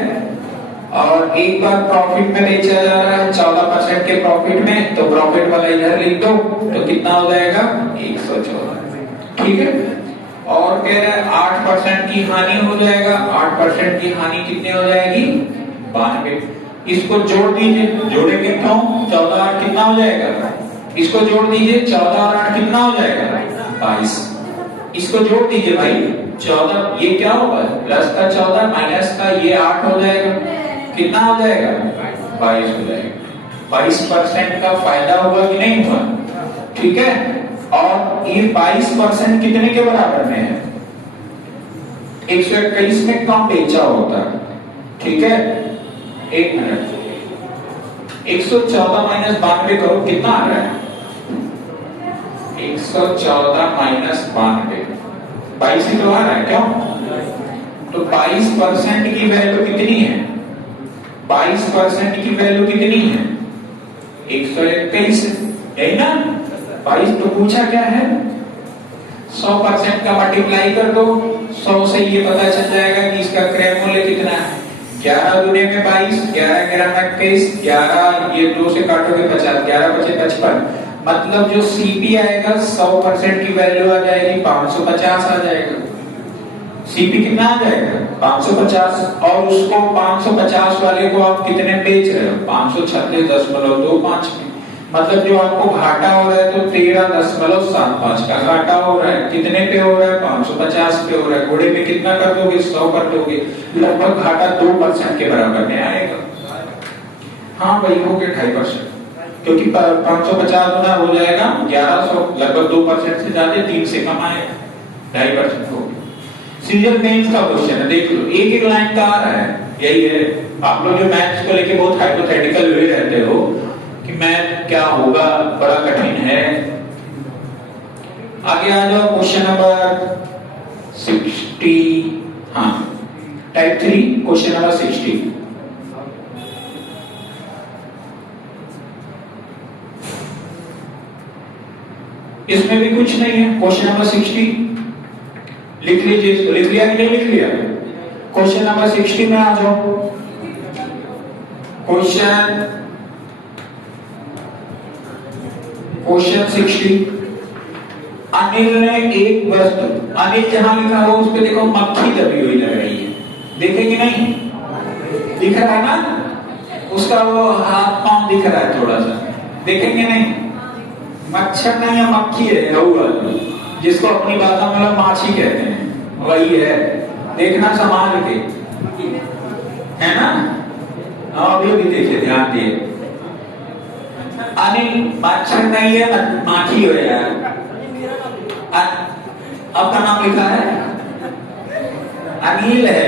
और एक बार प्रॉफिट में बेचा जा रहा है 14% के प्रॉफिट में, तो प्रॉफिट वाला इधर लिख दो, तो कितना हो जाएगा 114, ठीक है। और कह रहे हैं 8% की हानि हो जाएगा, 8% की हानि कितनी हो जाएगी 92, इसको जोड़ दीजिए, जोड़ेंगे तो 14 8 कितना हो जाएगा, इसको जोड़ दीजिए 14 और 8 कितना हो जाएगा 22, इसको जोड़ दीजिए भाई 14, ये क्या होगा प्लस का 14 माइनस का ये 8 हो जाएगा, कितना हो जाएगा 22 हो जाएगा। 22% का फायदा हुआ कि नहीं हुआ, ठीक है। और ये 22% कितने के बराबर में है, 121 में कम बेचा होता है, ठीक है। एक मिनट, 114 माइनस 92 करो, कितना आ रहा है 114 माइनस 92, 22 ही तो आ रहा है, क्यों? तो 22% की वैल्यू कितनी है 22% की वैल्यू कितनी है? 121 है ना? 22 तो पूछा क्या है? 100% का मल्टीप्लाई कर दो, 100 से ये पता चल जाएगा कि इसका क्रय मूल्य कितना है। 11 दूने में 22, 11 11 में 21, 11 ये 2 से काटोगे 50, 11 बचे 55। मतलब जो सीपी आएगा 100% की वैल्यू आ जाएगी 550 आ जाएगा। सीपी कितना आ जाएगा? 550। और उसको 550 वाले को आप कितने बेच रहे हो? 536.25 में। मतलब जो आपको घाटा हो रहा है तो 13.75 का घाटा हो रहा है। कितने पे हो रहा है? 550 पे हो रहा है। घोड़े पे कितना कर दोगे? 100 कर दोगे। लगभग घाटा 2% के बराबर में आएगा। हाँ भाई हो गया 2.5%, क्योंकि 550 गुना हो जाएगा 1100, लगभग 2% से ज्यादा, 3 से कम आएगा, 2.5% हो गया। सीरियल मेंस का क्वेश्चन है, देख लो, एक एक लाइन का आ रहा है। यही है, आप लोग जो मैथ्स को लेके बहुत हाइपोथेटिकल हुए रहते हो कि मैथ क्या होगा, बड़ा कठिन है। आगे आ जाओ, क्वेश्चन नंबर 60। हाँ, टाइप 3 क्वेश्चन नंबर 60। इसमें भी कुछ नहीं है। क्वेश्चन नंबर 60 लिख लीजिए इसको। लिख लिया कि नहीं लिख लिया? क्वेश्चन नंबर 60 में आ जाओ। क्वेश्चन 60। अनिल ने एक वस्तु, अनिल जहां लिखा हो उस पे देखो मक्खी दबी हुई लग रही है, देखेंगे नहीं? दिख रहा है ना? उसका वो हाथ पांव दिख रहा है थोड़ा सा, देखेंगे नहीं? मच्छर नहीं है, मक्खी है, जिसको अपनी भाषा में लोग माछी कहते हैं, वही है। देखना संभाल के, है ना? अभी भी देखिए, ध्यान दिए। अनिल मच्छर नहीं है, माखी हो यार। आपका नाम लिखा है अनिल है,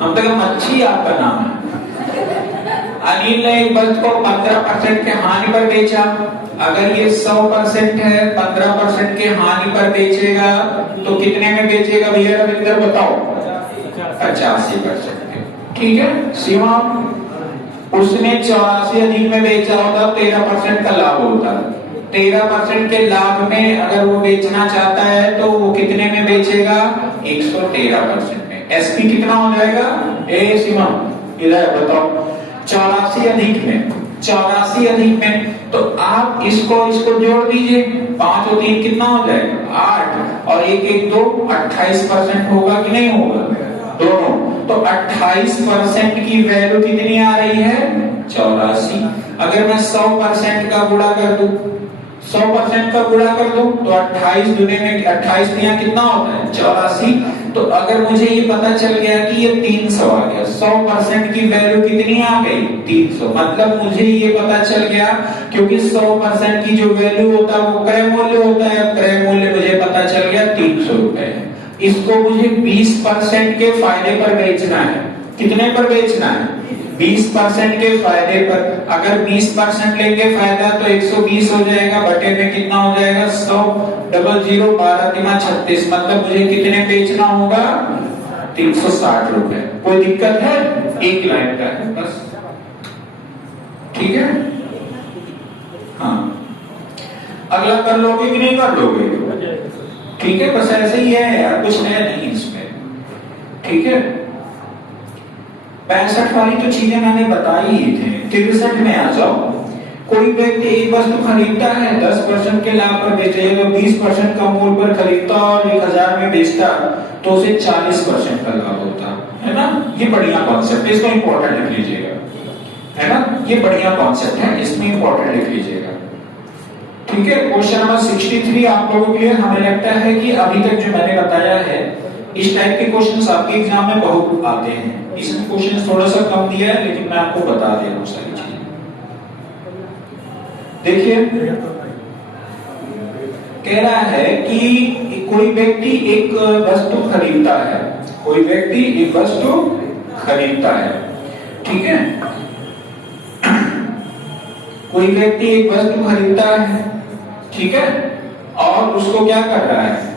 हम तो मच्छी आपका नाम है। अनिल ने एक वस्तु को 15% के हानि पर बेचा। अगर ये 100% है, 15% के हानि पर बेचेगा तो कितने में बेचेगा भैया रविंदर बताओ? 85%। ठीक है सीमा, उसने 84 अधिक में बेचा होता 13% का लाभ होता। 13% के लाभ में अगर वो बेचना चाहता है तो वो कितने में बेचेगा? 113% में। एसपी कितना हो जाएगा? ए सीमा इधर बताओ। 84 अधिक में, 84 अधिक में, तो आप इसको जोड़ दीजिए। 5 और 3 कितना हो जाएगा? 8, और 1 1 2 28% होगा कि नहीं होगा? दोनों। तो 28% की वैल्यू कितनी आ रही है? 84। अगर मैं 100% का गुणा कर दूं, 100% का गुणा कर दूं तो 28 दुने में 28 में कितना होता है? 84। तो अगर मुझे ये पता चल गया कि ये 300 आ गया, 100% की वैल्यू कितनी आ गई? 300। मतलब मुझे ये पता चल गया, क्योंकि 100% की जो वैल्यू होता है वो क्रय मूल्य होता है। क्रय मूल्य मुझे पता चल गया 300 रुपए। इसको मुझे 20% के फायदे पर बेचना है। कितने पर बेचना है? 20% के फायदे पर। अगर 20% लेंगे फायदा तो 120 हो जाएगा, बटे में कितना हो जाएगा? 100, 00, 12 3 36। मतलब मुझे कितने बेचना होगा? 360 रुपए। कोई दिक्कत है? एक लाइन का है बस, ठीक है? हाँ, अगला कर लोगे कि नहीं कर लोगे? ठीक है, बस ऐसे ही है यार, कुछ नया नहीं इसमें। ठीक है, 65 वाली तो चीजें मैंने बताई ही थी। 63 में आ जाओ। कोई व्यक्ति एक वस्तु खरीदता है, 10% के लाभ पर बेचेगा, 20% का मूल्य पर खरीदता और 1000 में बेचता तो उसे 40% का लाभ होता है ना? ये बढ़िया कॉन्सेप्ट है, इसको इंपॉर्टेंट लिख लीजिएगा, है ना? ये बढ़िया कॉन्सेप्ट है, इसमें इंपॉर्टेंट लिख लीजिएगा। ठीक है, क्वेश्चन नंबर 63 आप लोगों के लिए हमें लगता है कि अभी तक जो मैंने बताया है, इस टाइप के क्वेश्चंस आपके एग्जाम में बहुत आते हैं। इसमें क्वेश्चंस थोड़ा सा कम दिया है, लेकिन मैं आपको बता दे रहा हूं सारी चीजें। देखिए, कह रहा है कि कोई व्यक्ति एक वस्तु खरीदता है। कोई व्यक्ति एक वस्तु खरीदता है, ठीक है? कोई व्यक्ति एक वस्तु खरीदता है, ठीक है? और उसको क्या कर रहा है?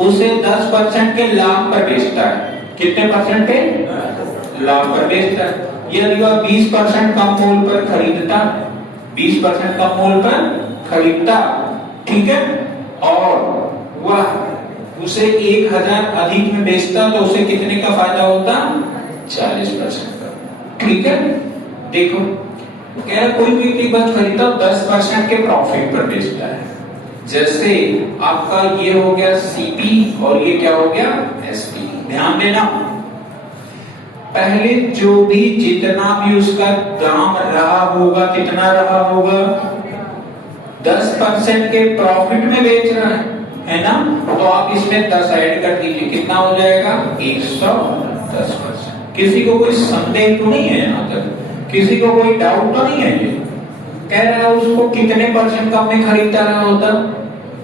उसे 10% के लाभ पर बेचता है। कितने परसेंट पे? लाभ पर बेचता है। यदि वह 20% कम मूल्य पर खरीदता, 20% कम मूल्य पर खरीदता, ठीक है, और वह उसे 1000 अधिक में बेचता तो उसे कितने का फायदा होता? 40% का। ठीक है, देखो कह रहा कोई व्यक्ति बस खरीदता 10% के प्रॉफिट पर बेचता है। जैसे आपका ये हो गया सीपी और ये क्या हो गया एसपी। ध्यान देना, पहले जो भी जितना भी उसका दाम रहा होगा, कितना रहा होगा, 10% के प्रॉफिट में बेच रहा है ना, तो आप इसमें 10 ऐड कर दीजिए, कितना हो जाएगा 110%। किसी को कोई संदेह तो नहीं है यहाँ तक? किसी को कोई डाउट तो नहीं है? ये कह रहा है उसको कितने % कम में खरीदता रहा होता?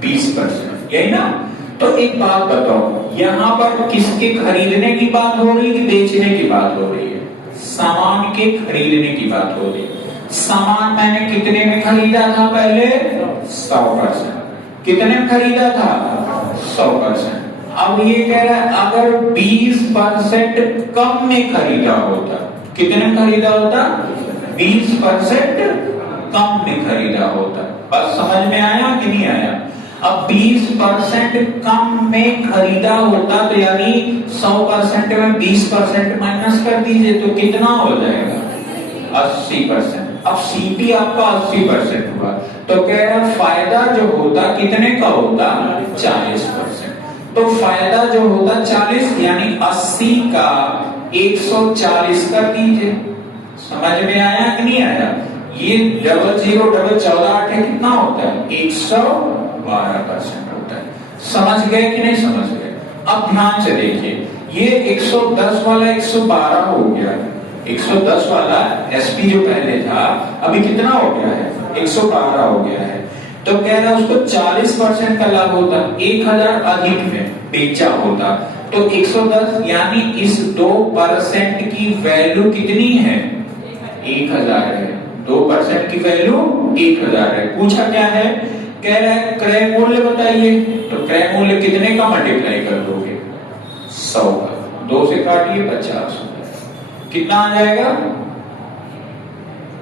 20%, यही ना? तो एक बात बताओ, यहाँ पर किसके खरीदने की बात हो रही है कि बेचने की बात हो रही है? सामान के खरीदने की बात हो रही है। सामान मैंने कितने में खरीदा था पहले? 100%। कितने में खरीदा था? 100%। अब ये कह रहा है अगर 20% कम में खरीदा होता, कितने में खरीदा होता? 20% कम में खरीदा होता। बस समझ में आया कि नहीं आया? अब 20% कम में खरीदा होता तो यानी 100% में 20% माइनस कर दीजिए तो कितना हो जाएगा? 80%। अब सीपी आपका 80% हुआ, तो कह रहा फायदा जो होता कितने का होता? 40%। तो फायदा जो होता 40 यानी 80 का 140 कर दीजिए। समझ में आया कि नहीं आया? ये 00 14 कितना होता है? 112% होता है। समझ गए कि नहीं समझ गए? अब ध्यान से देखिए, ये 110 वाला 112 हो गया, 110 वाला एसपी जो पहले था अभी कितना हो गया है? 112 हो गया है। तो कह रहा है उसको 40% का लाभ होता, 1000 अधिक में बेचा होता, तो 110 यानी इस 2% की वैल्यू कितनी है? 1000 है। 2% की वैल्यू 1000 है। पूछा क्या है? कह रहा है क्रय मूल्य बताइए, तो क्रय मूल्य कितने का मल्टीप्लाई कर दोगे? 100 का। 2 से काटिए 50, कितना आ जाएगा?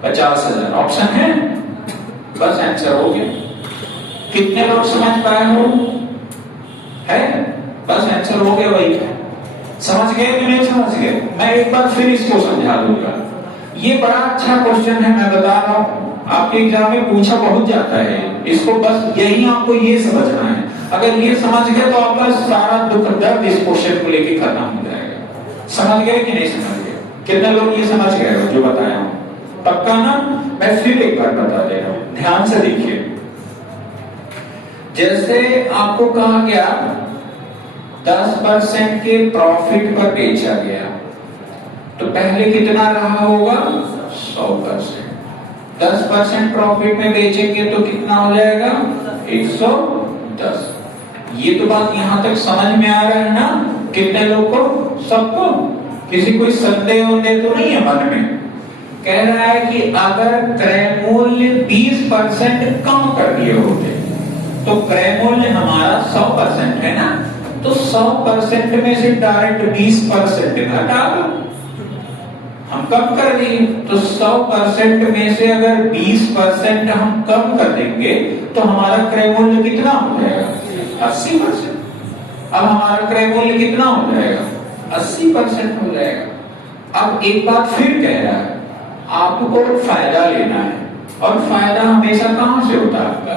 50,000। ऑप्शन है, बस आंसर हो गया। कितने लोग समझ पाए हो? है, बस आंसर हो गया भाई। समझ गए कि नहीं समझ गए? मैं एक बार फिर इसको समझा दूंगा। ये बड़ा अच्छा क्वेश्चन है, मैं बता रहा हूं, आपके एग्जाम में पूछा बहुत जाता है। इसको बस यही आपको ये समझना है। अगर ये समझ गए तो आपका सारा दुख दर्द इस क्वेश्चन को लेके खत्म हो जाएगा। समझ गए कि नहीं समझ गए? कितने लोग ये समझ गए हो जो बताया हूं? पक्का ना? मैं फिर एक बार बता दे रहा हूं, ध्यान से देखिए। जैसे आपको कहा गया 10% के प्रॉफिट पर बेचा गया, तो पहले कितना रहा होगा? 100%। 10% प्रॉफिट में बेचेंगे तो कितना हो जाएगा? 110। ये तो बात यहां तक समझ में आ रहा है ना? कितने लोग को? सबको? किसी कोई संदेह तो नहीं है मन में? कह रहा है कि अगर क्रय मूल्य 20% कम कर दिए होते, तो क्रय मूल्य हमारा 100% है ना, तो 100% में से डायरेक्ट 20% घटा दो। हम कम कर दिए, तो 100% में से अगर 20% हम कम कर देंगे तो हमारा क्रय मूल्य कितना हो जाएगा? 80%। अब हमारा क्रय मूल्य कितना हो जाएगा? 80% हो जाएगा। अब एक बात फिर कह रहा है, आपको फायदा लेना है, और फायदा हमेशा कहां से होता है आपका?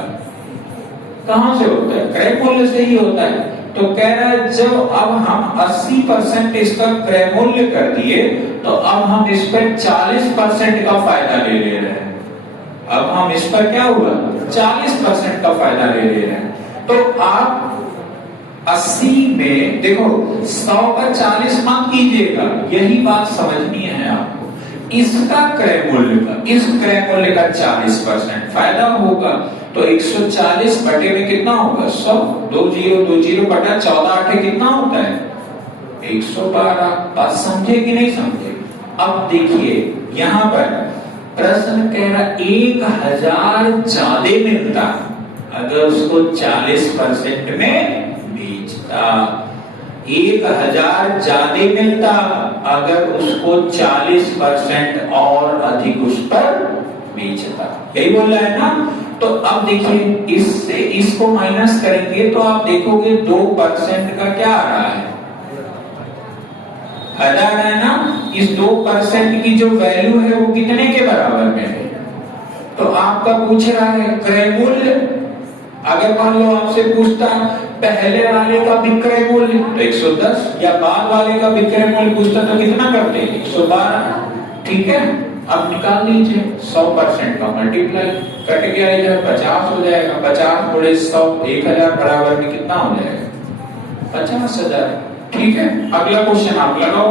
कहां से होता है? क्रय मूल्य से ही होता है। तो कह रहा है जब अब हम 80% इसका क्रय मूल्य कर दिए, तो अब हम इस पर 40% का फायदा ले रहे हैं। अब हम इस पर क्या हुआ? 40% का फायदा ले रहे हैं। तो आप 80 में देखो, 100 का 40 मत कीजिएगा, यही बात समझनी है आपको। इसका क्रय मूल्य का, इस क्रय मूल्य का 40% फायदा होगा, तो 140 बटे में कितना होगा? 100। 20 बटा 14 कितना होता है? 112। बात समझे कि नहीं समझे? अब देखिए यहां पर प्रश्न कह रहा 1000 ज्यादा मिलता अगर उसको 40% में बेचता। 1000 ज्यादा मिलता अगर उसको 40% और अधिक उस पर बेचता। यही बोल रहा है ना। तो अब देखिए इससे इसको माइनस करेंगे तो आप देखोगे 2% का क्या आ रहा है, 1000 है ना। इस 2% की जो वैल्यू है वो कितने के बराबर में है। तो आपका पूछ रहा है क्रय मूल्य। अगर मान लो आपसे पूछता पहले वाले का विक्रय मूल्य तो 110, या बाद वाले का विक्रय मूल्य पूछता तो कितना करते 112। ठीक है, अब निकाल लीजिए 100% का मल्टीप्लाई, कट गया इधर 50 हो जाएगा। 50 थोड़े 100 1000 बराबर में कितना हो जाएगा 50,000। ठीक है, अगला क्वेश्चन आप लगाओ।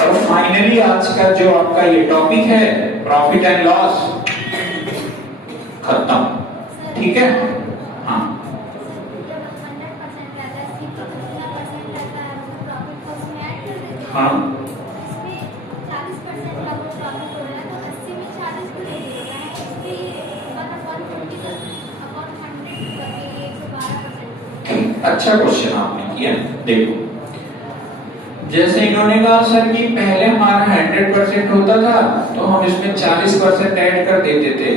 और फाइनली आज का जो आपका ये टॉपिक है प्रॉफिट एंड लॉस खत्म। ठीक है, हाँ हाँ अच्छा क्वेश्चन आपने किया। देखो जैसे इन्होंने कहा सर कि पहले हमारा 100% होता था तो हम इसमें 40% ऐड कर देते थे,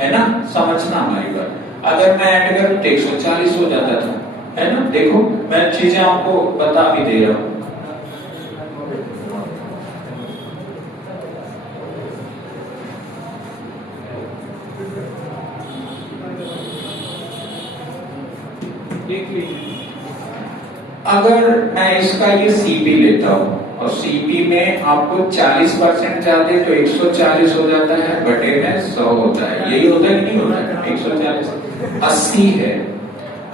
है ना। समझना हमारी बात, अगर मैं ऐड करूं तो 140 हो जाता था, है ना। देखो मैं चीजें आपको बता भी दे रहा हूं। देख लीजिए, अगर मैं इसका ये सीपी लेता हूं और सीपी में आपको 40% ज्यादा तो 140 हो जाता है, बटे में 100 होता है। यही होता है कि नहीं होता है। 140 80 है,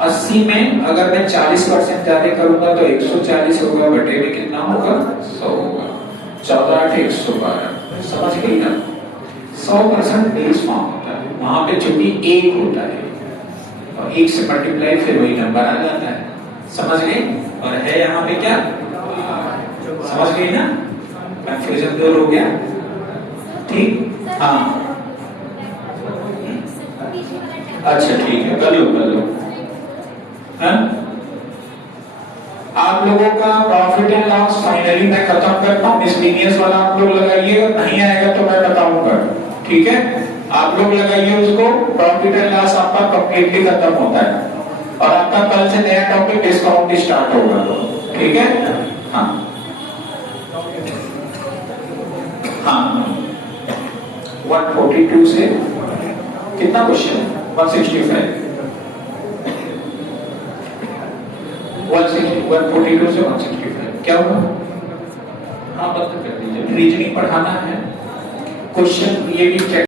80 में अगर मैं 40% ज्यादा करूंगा तो 140 होगा, बटे में कितना होगा 100 होगा। 14 8 112, समझ गई ना। 100% बेस फॉर्म होता है, वहां पे चूंकि 1 होता है और 1 से मल्टीप्लाई फिर वही नंबर आ जाता है। समझ गए। और है यहाँ पे क्या, समझ गई ना। कंफ्यूजन दूर हो गया। ठीक, हाँ अच्छा ठीक है, कर लो। हाँ? आप लोगों का प्रॉफिट एंड लॉस फाइनली मैं खत्म करता हूँ। मिसलेनियस वाला आप लोग लगाइएगा, नहीं आएगा तो मैं बताऊंगा। ठीक है, आप लोग लगाइए उसको। प्रॉफिट एंड लॉस आपका कंप्लीटली खत्म होता है और आपका कल से नया टॉपिक डिस्काउंट स्टार्ट होगा। ठीक है, हाँ हाँ 142 से कितना क्वेश्चन 165 142 से 165 क्या हुआ। हाँ बंद कर दीजिए, रीजनिंग पढ़ाना है। क्वेश्चन ये भी चेक